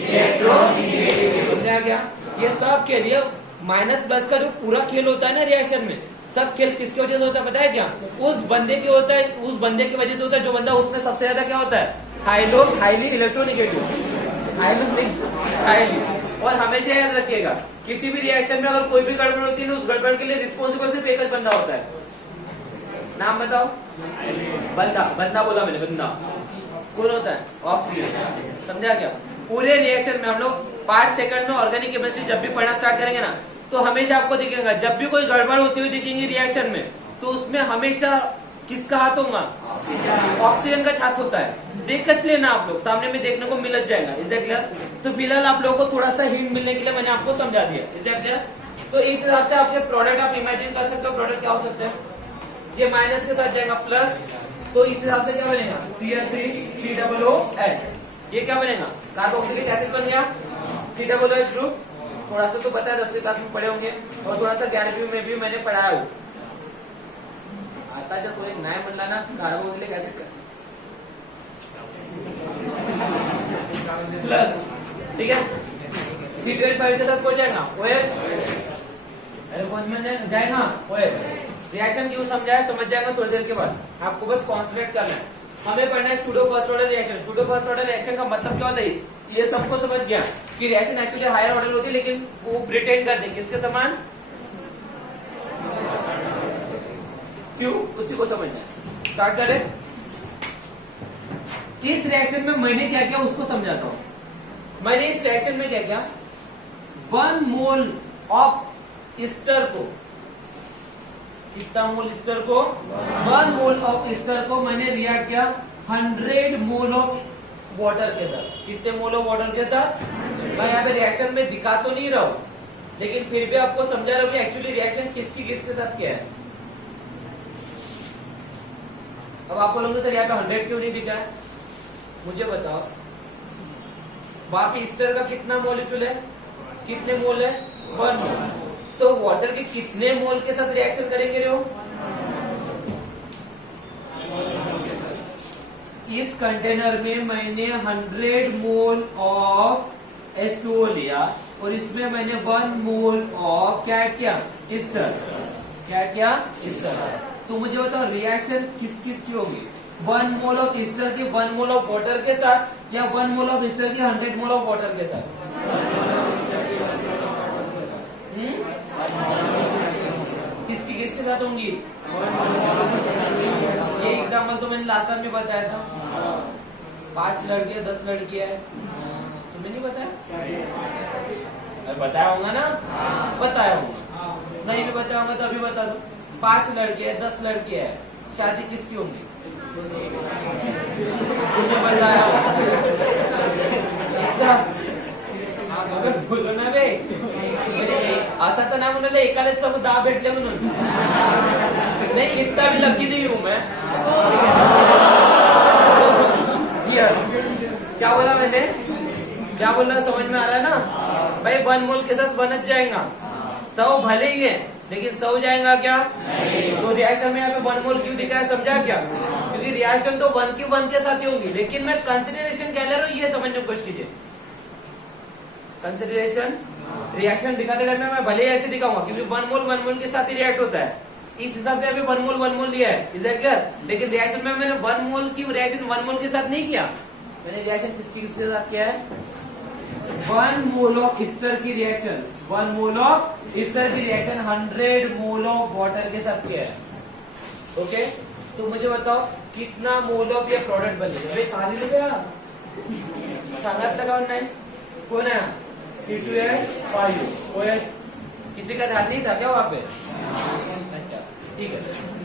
इलेक्ट्रोनेगेटिव। समझा क्या? ये सब के लिए माइनस प्लस का जो पूरा खेल होता है ना रिएक्शन में, सब खेल किसकी वजह से होता है पता है क्या? उस बंदे के होता है, उस बंदे की वजह से होता है जो बंदा उसमें सबसे ज्यादा क्या होता है हाईली इलेक्ट्रोनेगेटिव हाईली। और हमेशा याद रखिएगा किसी भी रिएक्शन में अगर कोई भी गड़बड़ होती है उस गड़बड़ के लिए रिस्पॉन्सिबल सिर्फ एक बंदा होता है। नाम बताओ। बंदा बोला मैंने, बंदा कौन होता है? ऑक्सीजन। समझा क्या? पूरे रिएक्शन में हम लोग पार्ट सेकंड में ऑर्गेनिक केमिस्ट्री जब भी पढ़ना स्टार्ट करेंगे ना तो हमेशा आपको दिखेगा जब भी कोई गड़बड़ होती हुई दिखेंगी रिएक्शन में तो उसमें हमेशा किसका हाथ होगा? ऑक्सीजन का हाथ होता है। देख लेना आप लोग, सामने में देखने को मिल जाएगा। Is that clear? तो फिलहाल आप लोगों को थोड़ा सा हिंट मिलने के लिए मैंने आपको समझा दिया। Is that clear? तो इस हिसाब से आपके प्रोडक्ट आप इमेजिन कर सकते हो। प्रोडक्ट क्या हो सकते हैं? ये माइनस के साथ जाएगा प्लस, तो इस हिसाब से क्या बनेगा? CH3COOH। ये क्या बनेगा? कार्बोक्सिलिक एसिड बन गया। COOH ग्रुप थोड़ा सा तो पता है, 10वीं क्लास में पढ़े होंगे और थोड़ा सा 11वीं में भी मैंने पढ़ाया हो। आता जब कोई नया बनला ना कार्बोक्सिलिक एसिड प्लस, ठीक है। C2H5 के साथ हो जाएगा OH, अरे कौन में जाएगा OH। रिएक्शन क्यों समझाया? समझ जाएगा थोड़ी देर के बाद। आपको बस कॉन्सेंट्रेट करना है। हमें पढ़ना है pseudo first order reaction. Pseudo first order reaction का मतलब क्या होता है? ये सबको समझ गया कि रिएक्शन एक्चुअली हायर ऑर्डर होती है लेकिन वो प्रिटेंड करते हैं किसके समान? क्यों? उसी को समझना है। स्टार्ट करें। इस रिएक्शन में मैंने क्या किया उसको समझाता हूं। मैंने इस रिएक्शन में क्या किया? 1 मोल ऑफ ईस्टर को, कितना मोल ईस्टर को? 1 मोल ऑफ ईस्टर को मैंने रिएक्ट किया 100 मोल ऑफ वाटर के साथ। कितने मोल ऑफ वाटर के साथ? मैं यहाँ पे रिएक्शन में दिखा तो नहीं रहा हूं लेकिन फिर भी आपको समझा रहा हूं कि एक्चुअली रिएक्शन किसके साथ क्या है। अब आप बोलोगे सर यहाँ पे 100 क्यों नहीं दिखा है? मुझे बताओ, वहां पे ईस्टर का कितना मॉलिक्यूल है? कितने मोल है? 1 मोल। तो वाटर के कितने मोल के साथ रिएक्शन करेंगे रे? इस कंटेनर में मैंने 100 मोल ऑफ H2O लिया और इसमें मैंने 1 मोल ऑफ क्या किया? ईस्टर। क्या किया? ईस्टर। तो मुझे बताओ रिएक्शन किसकी होगी? 1 मोल ऑफ ईस्टर की 1 मोल ऑफ वाटर के साथ या 1 मोल ऑफ ईस्टर की 100 मोल ऑफ वाटर के साथ? किसके साथ होंगी? ये एग्जाम्पल तो मैंने लास्ट टाइम में बताया था। 5 लड़कियां 10 लड़कियां है, तुम्हें नहीं बताया? अरे बताया होगा ना? बताया होगा। नहीं भी बताया होगा तो अभी बता दो। 5 लड़कियां 10 लड़कियां है, शादी किसकी होंगी? तुमने बताया बोलो ना बे, असं तर नाही म्हणाले एकाला सब 10 भेटले म्हणून। नहीं इतना भी लकी नहीं हूं मैं। क्या बोला मैंने? क्या बोलना समझ में आ रहा है ना भाई? 1 मोल के साथ बनत जाएगा। 100 भले ही है लेकिन 100 जाएगा क्या? तो रिएक्शन में यहाँ पे 1 मोल क्यों दिखाया? समझा क्या? क्योंकि रिएक्शन तो 1 की 1 के साथ ही होगी लेकिन मैं कंसिडरेशन क्या ले रहा हूँ ये समझने की कोशिश कीजिए। कंसिडरेशन रिएक्शन दिखाते टाइम में मैं भले ही ऐसे दिखाऊंगा क्योंकि 1 मोल के साथ ही रिएक्ट होता है। इस हिसाब से अभी 1 मोल लिया है। Is that clear? लेकिन रिएक्शन में मैंने 1 मोल की रिएक्शन 1 मोल के साथ नहीं किया। मैंने रिएक्शन किसके साथ किया है? 1 मोल ऑफ ईस्टर की रिएक्शन 1 मोल ऑफ ईस्टर की रिएक्शन 100 मोल ऑफ वाटर के साथ किया है। ओके, तो मुझे बताओ कितना मोल ऑफ ये प्रोडक्ट बनेगा? भाई खाली हो गया, सांगत लगाओ नहीं। कौन है? C2H5 OH। किसी का ध्यान नहीं था क्या वहां पे? अच्छा ठीक है।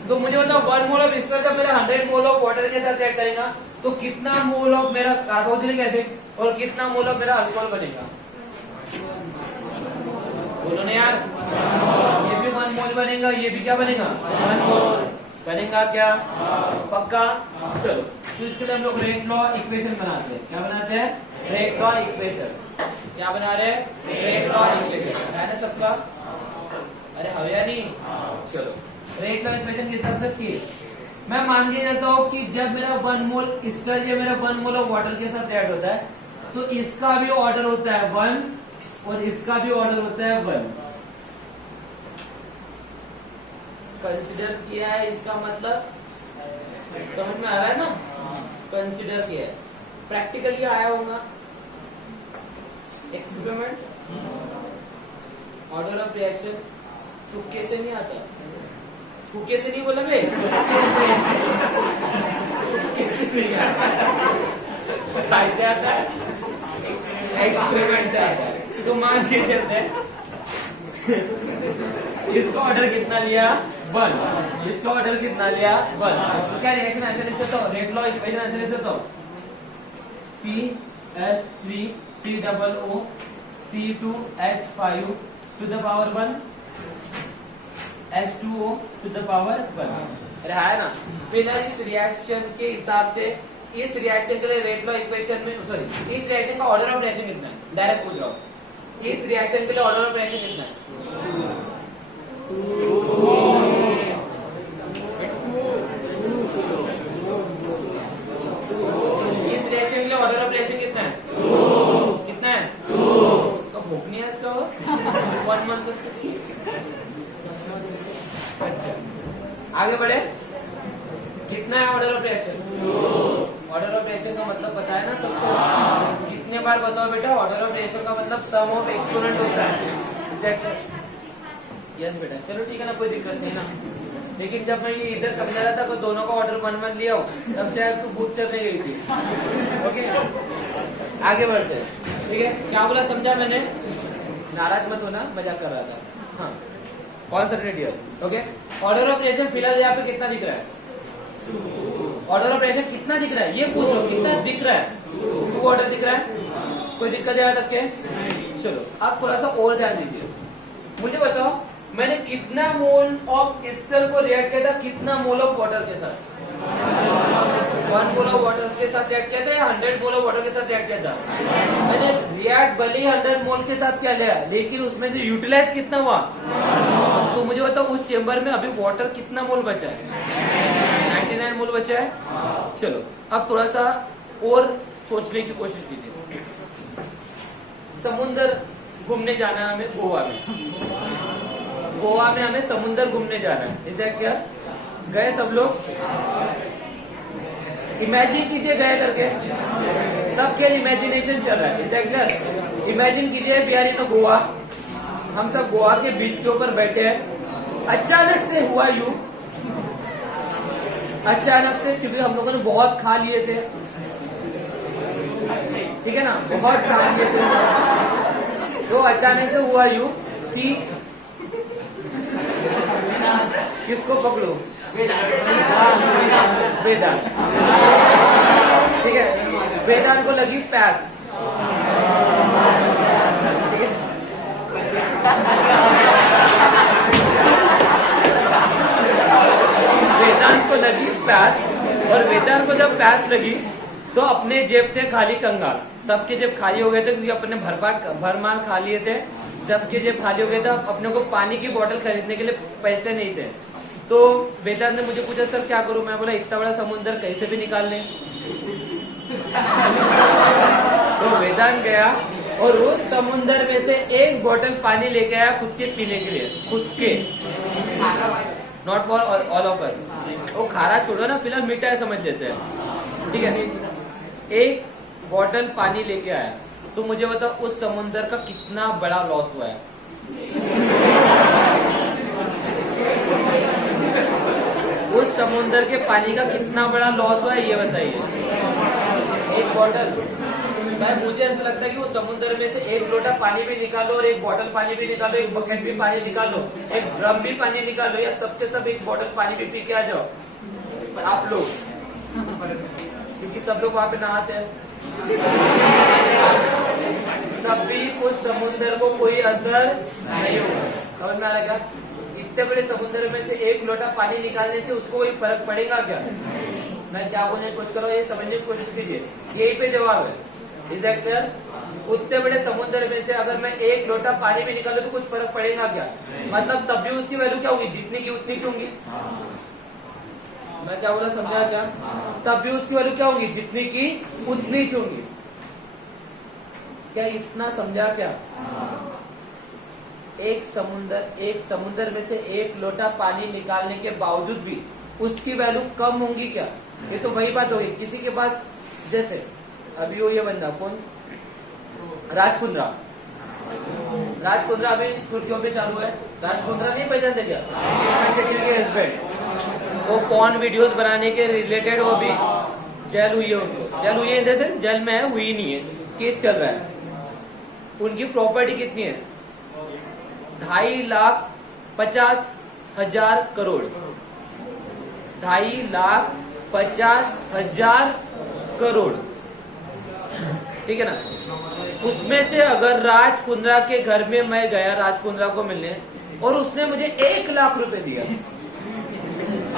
तो मुझे बताओ 1 मोल ऑफ ईस्टर जब मेरा 100 मोल ऑफ वाटर के साथ रिएक्ट करेगा तो कितना मोल ऑफ मेरा कार्बोक्सिलिक एसिड और कितना मोल ऑफ मेरा अल्कोहल बनेगा? बोलो ना यार। ये भी 1 मोल बनेगा, ये भी क्या बनेगा? 1 मोल। करेंगे क्या? पक्का? चलो, तो इसके लिए हम लोग रेट लॉ इक्वेशन बनाते हैं। क्या बनाते हैं? Rate law equation. क्या बना रहे हैं? Rate law equation. है ना सबका? अरे हवे नहीं? चलो, रेट लॉ इक्वेशन के हिसाब से की मैं मान के जाता हूँ कि जब मेरा 1 मोल इसका ये मेरा 1 मोल ऑफ वाटर के साथ ऐड होता है तो इसका भी ऑर्डर होता है 1 और इसका भी ऑर्डर होता है 1। कंसिडर किया है, इसका मतलब समझ में आ रहा है ना? कंसिडर किया है, प्रैक्टिकली आया होगा। एक्सपेरिमेंट, ऑर्डर ऑफ रिएक्शन तुक्के से नहीं आता। तुक्के से नहीं बोला मैं, तुक्के से नहीं आता है, एक्सपेरिमेंट से आता है। तो मान के चलते हैं इसका ऑर्डर कितना लिया? 1। इसका ऑर्डर कितना लिया? 1। तो क्या रिएक्शन ऐसे लिख सकता हूँ? रेट लॉ इक्वेशन ऐसे लिख सकता हूँ, CH3 COO C2H5 to the power 1 H2O to the power 1। रहा है ना? फिलहाल इस रिएक्शन के हिसाब से इस रिएक्शन के लिए रेट लॉ इक्वेशन में, सॉरी, इस रिएक्शन का ऑर्डर ऑफ रिएक्शन कितना है? डायरेक्ट पूछ रहा हूँ, इस रिएक्शन के लिए ऑर्डर ऑफ रिएक्शन कितना है? इस रिएक्शन के लिए ऑर्डर ऑफ रिएक्शन कितना है? कितना है? तो भूख नहीं है इसका? 1 मंथ आगे बढ़े। कितना है order of reaction? Order of reaction का मतलब पता है ना सबको? कितने बार बताओ बेटा? ऑर्डर ऑफ रिएक्शन का मतलब सम ऑफ एक्सपोनेंट होता है। यस बेटा, चलो ठीक है ना, कोई दिक्कत नहीं ना। लेकिन जब मैं ये इधर समझा रहा था तो दोनों का ऑर्डर 1 लिया हो, तब शायद तू भूख चलने गई थी। ओके, आगे बढ़ते हैं। ठीक है, क्या बोला समझा मैंने? नाराज मत होना, मजाक कर रहा था। हाँ, concentrate here. Okay, order of reaction फिलहाल यहाँ पे कितना दिख रहा है? ऑर्डर ऑफ रिएक्शन कितना दिख रहा है ये पूछ लो, कितना दिख रहा है? 2 ऑर्डर दिख रहा है। कोई दिक्कत यहाँ तक के? चलो, अब थोड़ा सा और ध्यान दीजिए। मुझे बताओ, मैंने कितना मोल ऑफ एस्टर को रिएक्ट किया था कितना मोल ऑफ वाटर के साथ? 1 मोल ऑफ वाटर के साथ रिएक्ट किया था या 100 मोल ऑफ वाटर के साथ रिएक्ट किया था? मैंने रिएक्ट भले ही 100 मोल के साथ क्या लिया, लेकिन उसमें से यूटिलाइज कितना हुआ? तो मुझे बताओ, उस चेम्बर में अभी वाटर कितना मोल बचा है? 99 मोल बचा है। चलो, अब थोड़ा सा और सोचने की कोशिश कीजिए। समुद्र घूमने जाना है हमें गोवा में। गोवा में हमें समुद्र घूमने जाना है, इसे क्या गए सब लोग? इमेजिन कीजिए गए करके, सबके इमेजिनेशन चल रहा है, इसे क्या? इमेजिन कीजिए वी आर इन गोवा, हम सब गोवा के बीच के ऊपर बैठे हैं। अचानक से हुआ यूं, अचानक से, क्योंकि हम लोगों ने बहुत खा लिए थे, ठीक है ना, बहुत खा लिए थे, तो अचानक से हुआ यूं कि किसको पकड़ो? वेदांत। ठीक है, वेदांत को लगी प्यास। ठीक है, वेदांत को लगी प्यास, और वेदांत को जब प्यास लगी तो अपने जेब थे खाली कंगाल, सबके जेब खाली हो गए थे क्योंकि अपने भरमार खा लिए थे। सबके जेब खाली हो गए थे, अपने को पानी की बोतल खरीदने के लिए पैसे नहीं थे। तो वेदांत ने मुझे पूछा, सर क्या करूं? मैं बोला, इतना बड़ा समुद्र कैसे भी निकाल लें। तो वेदांत गया और उस समुद्र में से एक बोतल पानी लेके आया खुद के पीने के लिए, खुद के, not for all of us. वो खारा छोड़ो ना, फिलहाल मीठा है समझ लेते हैं, ठीक है। एक बोतल पानी लेके आया, तो मुझे बताओ उस समुद्र का कितना बड़ा लॉस हुआ है? उस समुद्र के पानी का कितना बड़ा लॉस हुआ है ये बताइए। एक बोतल, भाई मुझे ऐसा लगता है कि उस समुद्र में से एक लोटा पानी भी निकालो और एक बोतल पानी भी निकालो, एक बकेट भी पानी निकालो, एक ड्रम भी पानी निकालो, या सबके सब एक बोतल पानी भी पी के आ जाओ आप लोग, क्योंकि सब लोग वहां पे नहाते हैं, तब भी उस समुद्र को कोई असर नहीं होगा। समझ में आ रहा है? इतने बड़े समुद्र में से एक लोटा पानी निकालने से उसको कोई फर्क पड़ेगा क्या? मैं क्या बोलने की कोशिश कर रहा हूँ, ये समझने की कोशिश कीजिए, यही पे जवाब है। Is that clear? उतने बड़े समुद्र में से अगर मैं एक लोटा पानी भी निकालू तो कुछ फर्क पड़ेगा क्या? मतलब तब भी उसकी वैल्यू क्या होगी? जितनी की उतनी सी होगी। मैं क्या बोला, समझा क्या? तब भी उसकी वैल्यू क्या होगी? जितनी की उतनी सी होगी। क्या इतना समझा क्या? एक समुद्र में से एक लोटा पानी निकालने के बावजूद भी उसकी वैल्यू कम होगी क्या? ये तो वही बात होगी। किसी के पास जैसे अभी वो ये बंदा कौन, राज कुंद्रा अभी सुर्खियों पे चालू है। राज कुंद्रा नहीं पहचानते क्या? शेट्टी के हस्बैंड। वो पॉर्न वीडियोस बनाने के रिलेटेड वो भी जेल हुई है। उनको जेल हुई है, जैसे जेल में है, हुई नहीं है, केस चल रहा है। उनकी प्रॉपर्टी कितनी है? 2,50,000 करोड़। 2,50,000 करोड़, ठीक है ना? उसमें से अगर राज कुंद्रा के घर में मैं गया राज कुंद्रा को मिलने और उसने मुझे 1,00,000 रुपए दिया।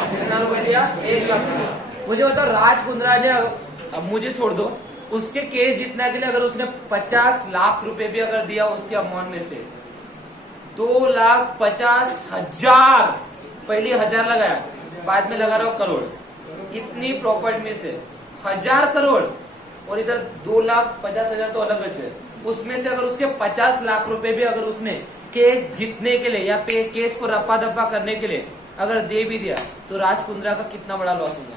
कितना रुपए दिया? 1,00,000 रुपए। मुझे बताओ, राज कुंद्रा ने, अब मुझे छोड़ दो, उसके केस जीतने के लिए अगर उसने 50 लाख रुपए भी अगर दिया उसके अमाउंट में से, 2,50,000, पहले 1,000 लगाया, बाद में लगा रहा हूं करोड़। कितनी प्रॉपर्टी में से 1,000 करोड़ और इधर 2,50,000 तो अलग बचे। उसमें से अगर उसके 50 लाख रुपए भी अगर उसने केस जीतने के लिए या केस को रफा दफा करने के लिए अगर दे भी दिया तो राज कुंद्रा का कितना बड़ा लॉस होगा?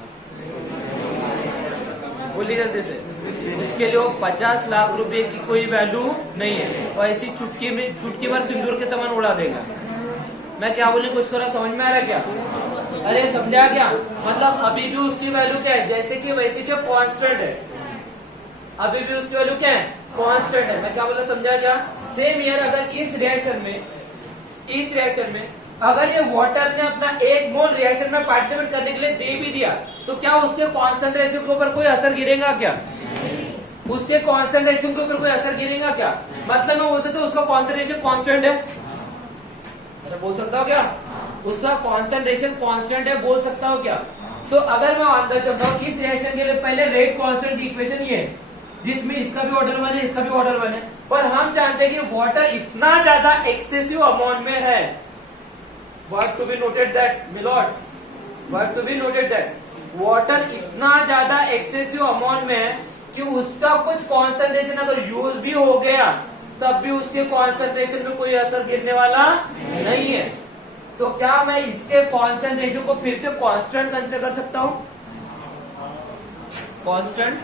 बोलिए जल्दी से। उसके लिए वो 50 लाख रुपए की कोई वैल्यू नहीं है और ऐसी चुटकी भर सिंदूर के समान उड़ा देगा। मैं क्या बोलने की कोशिश कर रहा हूं, समझ में आ रहा है क्या? अरे समझा क्या? मतलब अभी भी उसकी वैल्यू क्या है? जैसे कि वैसे क्या कांस्टेंट है। अभी भी उसकी वैल्यू क्या है? कांस्टेंट है। मैं क्या बोला, समझा क्या? सेम ईयर अगर इस रिएक्शन में अगर ये वाटर ने अपना 1 मोल रिएक्शन में पार्टिसिपेट करने के लिए दे भी दिया तो क्या उसके कॉन्सेंट्रेशन के ऊपर कोई असर गिरेगा क्या? उसके कॉन्सेंट्रेशन के ऊपर कोई असर गिरेगा क्या? मतलब मैं बोल सकता हूँ उसका कॉन्सेंट्रेशन कांस्टेंट है। अरे बोल सकता हूँ क्या? उसका कॉन्सेंट्रेशन कांस्टेंट है, बोल सकता हूँ क्या? तो अगर मैं अंदर चलता हूँ, इस रिएक्शन के लिए पहले रेट कांस्टेंट की इक्वेशन ये है जिसमें इसका भी ऑर्डर 1 है, इसका भी ऑर्डर 1 है, पर हम जानते हैं कि वाटर इतना ज्यादा एक्सेसिव अमाउंट में है। What to be noted that, my lord? What to be noted that? Water इतना ज्यादा एक्सेसिव अमाउंट में है कि उसका कुछ कॉन्सेंट्रेशन अगर यूज भी हो गया तब भी उसके कॉन्सेंट्रेशन में कोई असर गिरने वाला नहीं है। तो क्या मैं इसके कॉन्सेंट्रेशन को फिर से कांस्टेंट कंसीडर कर सकता हूं? कांस्टेंट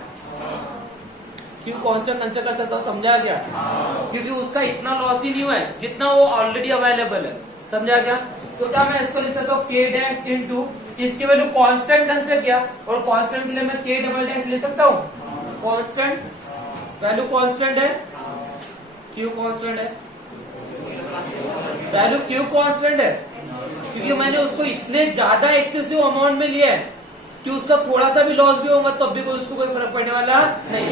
क्यों कांस्टेंट कंसीडर कर सकता हूं? समझा क्या? क्योंकि उसका इतना लॉस ही नहीं हुआ है जितना वो ऑलरेडी अवेलेबल है। समझा क्या? तो क्या मैं इसको लिख सकता हूँ K डैश इंटू इसकी वैल्यू कांस्टेंट कंसीडर किया और कांस्टेंट के लिए मैं K डबल डैश लिख सकता हूँ। कांस्टेंट वैल्यू कांस्टेंट है, क्यों कांस्टेंट है? वैल्यू क्यों कांस्टेंट है? क्योंकि मैंने उसको इतने ज्यादा एक्सेसिव अमाउंट में लिया है कि उसका थोड़ा सा भी लॉस भी होगा तब भी कोई उसको कोई फर्क पड़ने वाला नहीं।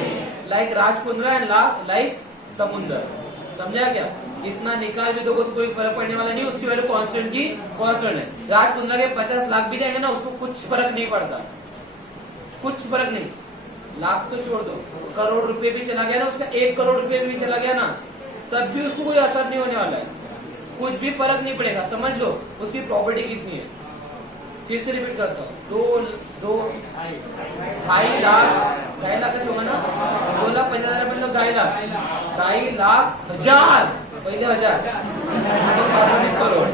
Like Raj Kundra and like समुद्र। समझा क्या? इतना निकाल भी दोगे तो कोई फर्क पड़ने वाला नहीं, उसकी वैल्यू कांस्टेंट की कांस्टेंट है। राज कुंद्रा के 50 लाख भी जाएंगे ना, उसको कुछ फर्क नहीं पड़ता, कुछ फर्क नहीं। लाख तो छोड़ दो, करोड़ रुपए भी चला गया ना, उसका 1 करोड़ रुपए भी चला गया ना, तब भी उसको कोई असर नहीं होने वाला है, कुछ भी फर्क नहीं पड़ेगा। समझ लो उसकी प्रॉपर्टी कितनी है। फिर से रिपीट करता हूँ, 2.5 लाख 2.5 लाख का होगा ना, 2,50,000 मतलब 2.5 लाख, 2.5 लाख हजार, पहले 1,000 करोड़।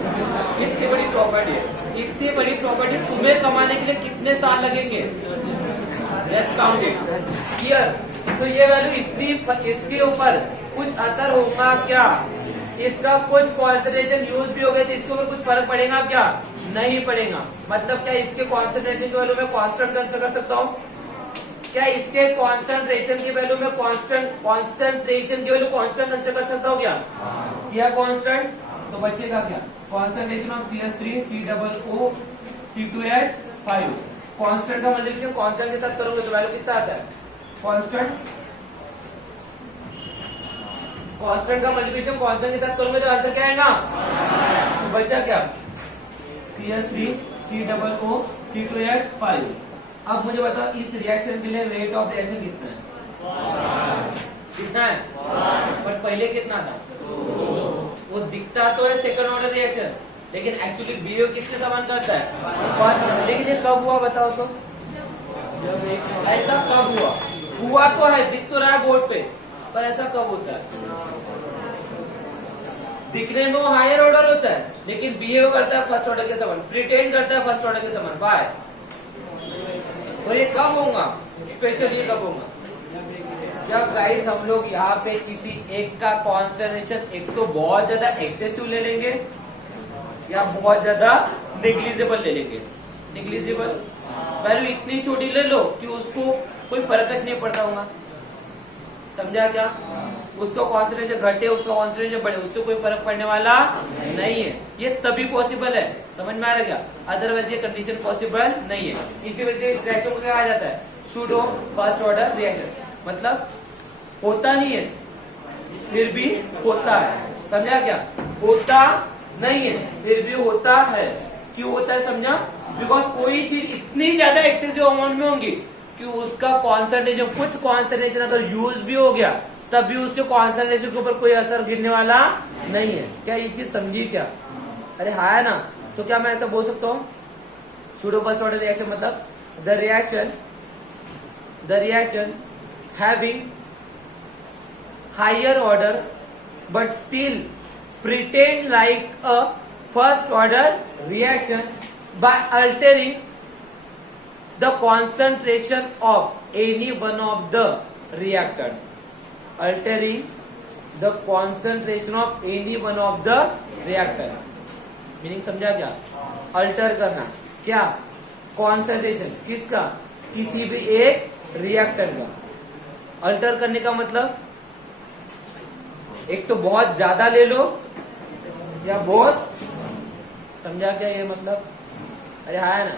इतनी बड़ी प्रॉपर्टी है, इतनी बड़ी प्रॉपर्टी तुम्हें कमाने के लिए कितने साल लगेंगे? Let's count it here. तो ये वैल्यू इतनी, इसके ऊपर कुछ असर होगा क्या? इसका कुछ कॉन्सेंट्रेशन यूज भी हो गया तो इसके ऊपर कुछ फर्क पड़ेगा क्या? नहीं पड़ेगा। मतलब क्या इसके कॉन्सेंट्रेशन की वैल्यू में कांस्टेंट कंसीडर कर सकता हूँ? क्या इसके कॉन्सेंट्रेशन की वैल्यू में कॉन्सेंट्रेशन की वैल्यू कांस्टेंट कंसीडर कर सकता हूँ क्या? किया कांस्टेंट, तो बचेगा क्या? Concentration of CH3 COO C2H5। Constant का मल्टीप्लिकेशन कांस्टेंट के साथ करोगे तो वैल्यू कितना आता है? कांस्टेंट का मल्टीप्लिकेशन कांस्टेंट के साथ करोगे तो आंसर क्या आएगा? तो बचा क्या? CH3 COO C2H5। अब मुझे बताओ इस रिएक्शन के लिए रेट ऑफ रिएक्शन कितना है? कितना है? बट पहले कितना था? वो दिखता तो है सेकंड ऑर्डर रिएक्शन, लेकिन एक्चुअली बिहेव किसके समान करता है? लेकिन ये कब हुआ बताओ तो? ऐसा कब हुआ? हुआ तो है, दिख तो रहा है बोर्ड पे, पर ऐसा कब होता है? दिखने में वो हायर ऑर्डर होता है, लेकिन बिहेव करता है फर्स्ट ऑर्डर के समान, प्रिटेंड करता है फर्स्ट ऑर्डर के समान। बाय। और ये कब होगा? स्पेशली कब होगा? जब गाइस हम लोग यहाँ पे किसी एक का कॉन्सेंट्रेशन एक तो बहुत ज्यादा एक्सेसिव ले लेंगे या बहुत ज्यादा नेग्लिजिबल ले लेंगे। नेग्लिजिबल वैल्यू इतनी छोटी ले लो कि उसको कोई फर्क नहीं पड़ता होगा। समझा क्या? उसका कॉन्सेंट्रेशन घटे, उसका कॉन्सेंट्रेशन बढ़े, उससे कोई फर्क पड़ने वाला नहीं है। ये तभी पॉसिबल है, समझ में आ रहा क्या? अदरवाइज ये कंडीशन पॉसिबल नहीं है। इसी वजह से इस रिएक्शन को क्या कहा जाता है? Pseudo first order reaction. मतलब होता नहीं है फिर भी होता है। समझा क्या? होता नहीं है फिर भी होता है। क्यों होता है समझा? बिकॉज कोई चीज इतनी ज्यादा एक्सेसिव अमाउंट में होगी कि उसका कॉन्सेंट्रेशन, कुछ कॉन्सेंट्रेशन अगर यूज भी हो गया तब भी उसके कॉन्सेंट्रेशन के ऊपर कोई असर गिरने वाला नहीं है। क्या ये चीज समझी क्या? अरे हाँ है ना? तो क्या मैं ऐसा बोल सकता हूँ सूडो फर्स्ट ऑर्डर रिएक्शन मतलब the reaction having higher order but still pretend like a first order reaction by altering the concentration of any one of the reactant. Altering the concentration of any one of the reactant. Meaning समझा क्या? Alter करना क्या? Concentration किसका? किसी भी एक reactant का। Alter करने का मतलब एक तो बहुत ज्यादा ले लो या बहुत, समझा क्या ये मतलब? अरे हाँ है ना?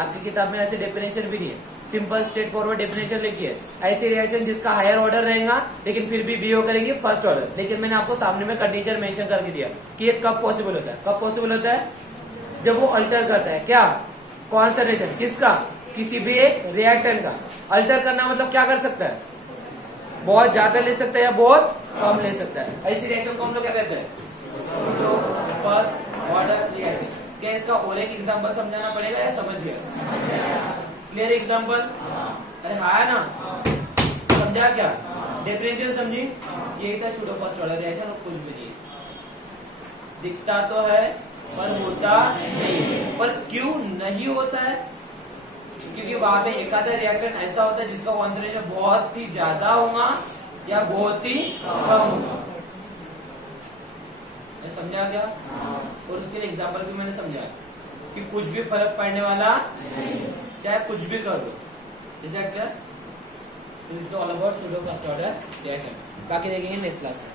आपकी किताब में ऐसे डेफिनेशन भी नहीं है, सिंपल स्ट्रेट फॉरवर्ड डेफिनेशन लिखी है। ऐसी रिएक्शन जिसका हायर ऑर्डर रहेगा लेकिन फिर भी बिहेव करेगी फर्स्ट ऑर्डर। लेकिन मैंने आपको सामने में कंडीशन मेंशन करके दिया कि ये कब पॉसिबल होता है। कब पॉसिबल होता है? जब वो अल्टर करता है क्या? कॉन्सेंट्रेशन किसका? किसी भी एक रिएक्टेंट का। अल्टर करना मतलब क्या कर सकता है? बहुत ज्यादा ले सकता है या बहुत कम ले सकता है। ऐसी रिएक्शन को हम लोग क्या कहते हैं? First order reaction. क्या इसका और एक एग्जाम्पल समझाना पड़ेगा या समझ गया? Clear example? अरे हाँ ना? समझा क्या? डिफरेंशियल समझी? यही था सूडो फर्स्ट ऑर्डर रिएक्शन और कुछ भी नहीं। दिखता तो है पर होता नहीं है। पर क्यों नहीं होता है? क्योंकि वहां पे एक आधा रिएक्टेंट ऐसा होता है जिसका कॉन्सेंट्रेशन बहुत ही ज्यादा होगा या बहुत ही कम होगा। समझा क्या? और उसके लिए एग्जाम्पल भी मैंने समझा कि कुछ भी फर्क पड़ने वाला चाहे कुछ भी कर दो। Is that clear? This is all about pseudo first order reaction. बाकी देखेंगे नेक्स्ट क्लास में।